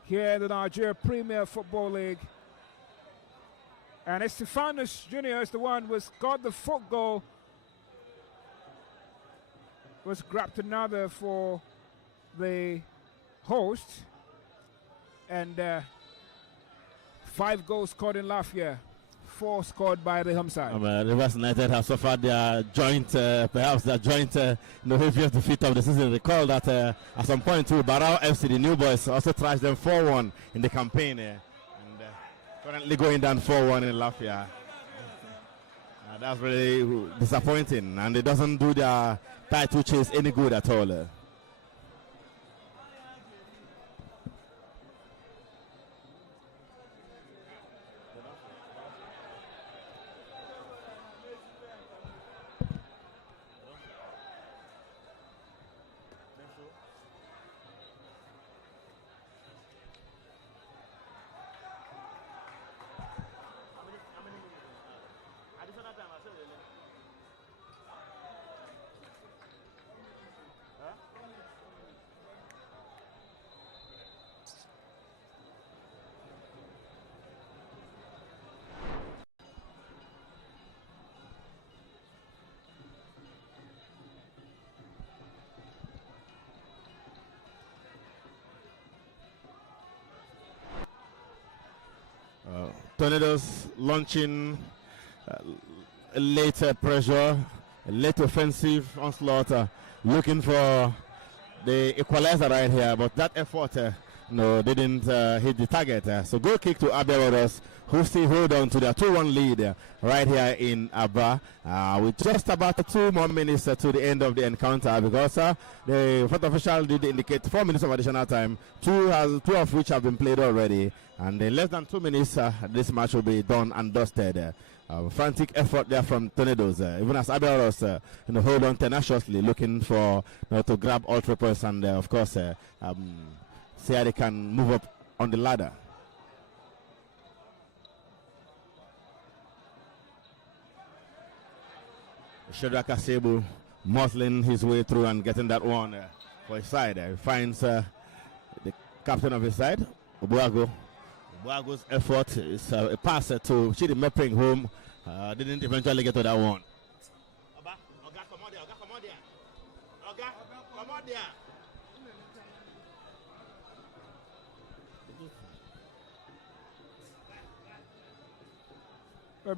here in the Nigerian Premier Football League. And Estefanus Jr. is the one who got the 4th goal. Was grabbed another for the host. And 5 goals scored in Lafayette, 4 scored by the home side. Rivers United have suffered their joint, perhaps their joint, heaviest defeat of the season. Recall that at some point too, Barao FC, the new boys, also thrashed them 4-1 in the campaign, and currently going down 4-1 in Lafayette. That's really disappointing, and it doesn't do their title chase any good at all. Tornadoes launching a later pressure, a late offensive onslaught, looking for the equalizer right here, but that effort didn't hit the target. So goal kick to ABIA, who still hold on to their 2-1 lead right here in Aba, with just about 2 more minutes to the end of the encounter, because the fourth official did indicate 4 minutes of additional time, 2 of which have been played already, and in less than 2 minutes this match will be done and dusted. Frantic effort there from Tornadoes, even as ABIA hold on tenaciously, looking for to grab all 3 points, and of course see how they can move up on the ladder. Shadrach Asebu muscling his way through and getting that one for his side. He finds the captain of his side, Obuago. Obuago's effort is a pass to Chidi Mepring home. Didn't eventually get to that one.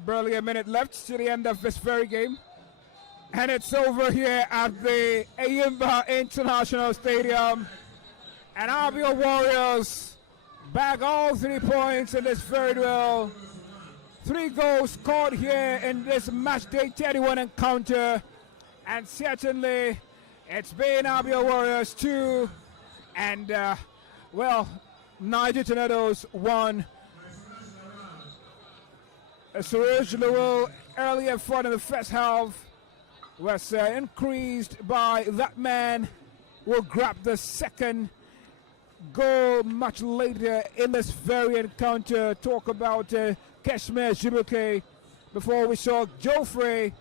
Barely a minute left to the end of this very game. And it's over here at the Ayimba International Stadium. And ABIA Warriors bag all 3 points in this very duel. 3 goals scored here in this match day 31 encounter. And certainly it's been ABIA Warriors 2. And, Niger Tornadoes 1. Suraj Lowell early effort in the first half was increased by that man who will grab the 2nd goal much later in this very encounter. Talk about Kashmir Jibuke before we saw Geoffrey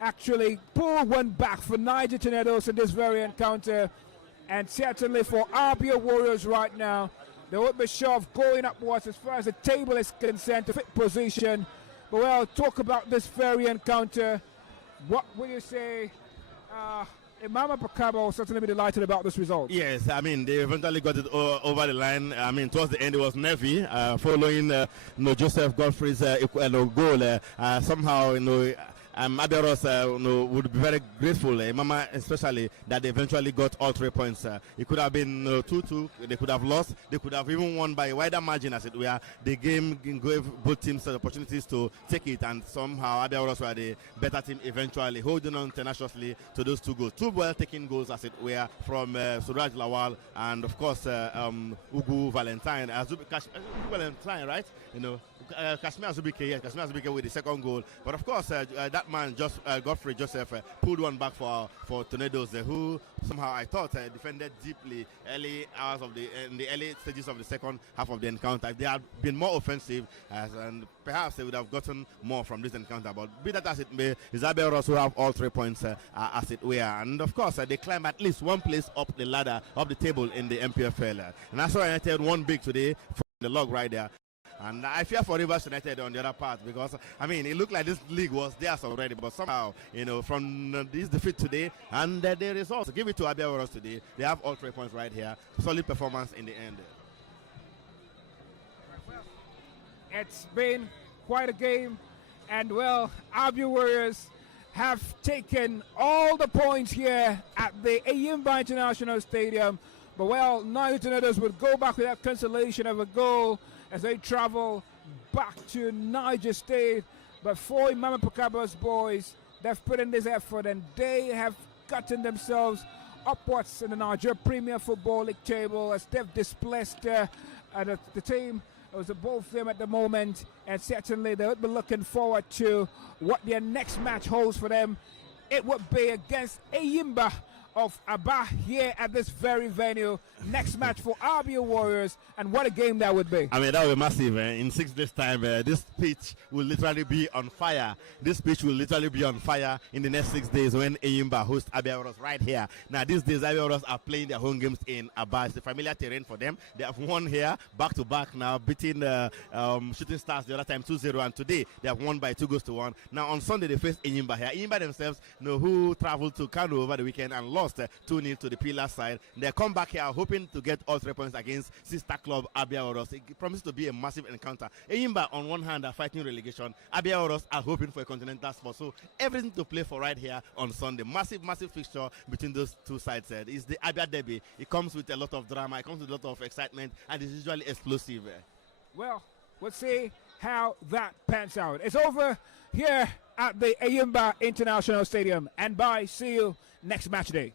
actually pull one back for Niger Tornadoes in this very encounter. And certainly for ABIA Warriors right now, they would be sure of going upwards as far as the table is concerned to fit position. But well, talk about this very encounter. What will you say? Imama Pakaba will certainly be delighted about this result. Yes, I mean, they eventually got it over the line. I mean, towards the end, it was Nevi following Joseph Godfrey's goal. Somehow, ABIA would be very grateful, Mama especially, that they eventually got all 3 points. It could have been 2-2, they could have lost, they could have even won by a wider margin, as it were. The game gave both teams opportunities to take it, and somehow ABIA were the better team eventually, holding on tenaciously to those 2 goals. 2 well-taken goals, as it were, from Suraj Lawal and, of course, Ugu Valentine. Ugu Valentine, right? Kashmir Azubike with the second goal. But of course, that man, Godfrey Joseph, pulled one back for Tornadoes, who somehow I thought defended deeply in the early stages of the second half of the encounter. If they had been more offensive, and perhaps they would have gotten more from this encounter. But be that as it may, it's ABIA who have all 3 points as it were. And of course, they climb at least one place up the ladder, up the table in the NPFL. And that's why United won big today from the log right there. And I fear for Rivers United on the other part, because I mean it looked like this league was theirs already, but somehow, you know, from this defeat today and the results, give it to ABIA Warriors today. They have all 3 points right here. Solid performance in the end. It's been quite a game, and well, ABIA Warriors have taken all the points here at the Ayimba International Stadium. But well, Niger Tornadoes would go back with that consolation of a goal as they travel back to Niger State. But for Mama Pukaba's boys, they've put in this effort and they have gotten themselves upwards in the Nigerian Premier Football League table as they've displaced the team. It was both of them at the moment, and certainly they would be looking forward to what their next match holds for them. It would be against Ayimba of Aba here at this very venue. Next match for ABIA Warriors, and what a game that would be. I mean, that would be massive. In 6 days' time, this pitch will literally be on fire. This pitch will literally be on fire in the next 6 days when Ayimba hosts ABIA Warriors right here. Now, these days, ABIA Warriors are playing their home games in Aba. It's a familiar terrain for them. They have won here back-to-back now, beating Shooting Stars the other time 2-0, and today they have won by 2-1. Now, on Sunday, they face Ayimba here. Ayimba themselves know who traveled to Kano over the weekend and lost 2-0 to the Pillar side. They come back here hoping to get all 3 points against sister club ABIA Warriors. It promises to be a massive encounter. Ayimba on one hand are fighting relegation. ABIA Warriors are hoping for a continental spot. So everything to play for right here on Sunday. Massive fixture between those two sides. It's the ABIA derby. It comes with a lot of drama. It comes with a lot of excitement, and it's usually explosive. Well, we'll see how that pans out. It's over here at the Ayimba International Stadium, and bye. See you next match day.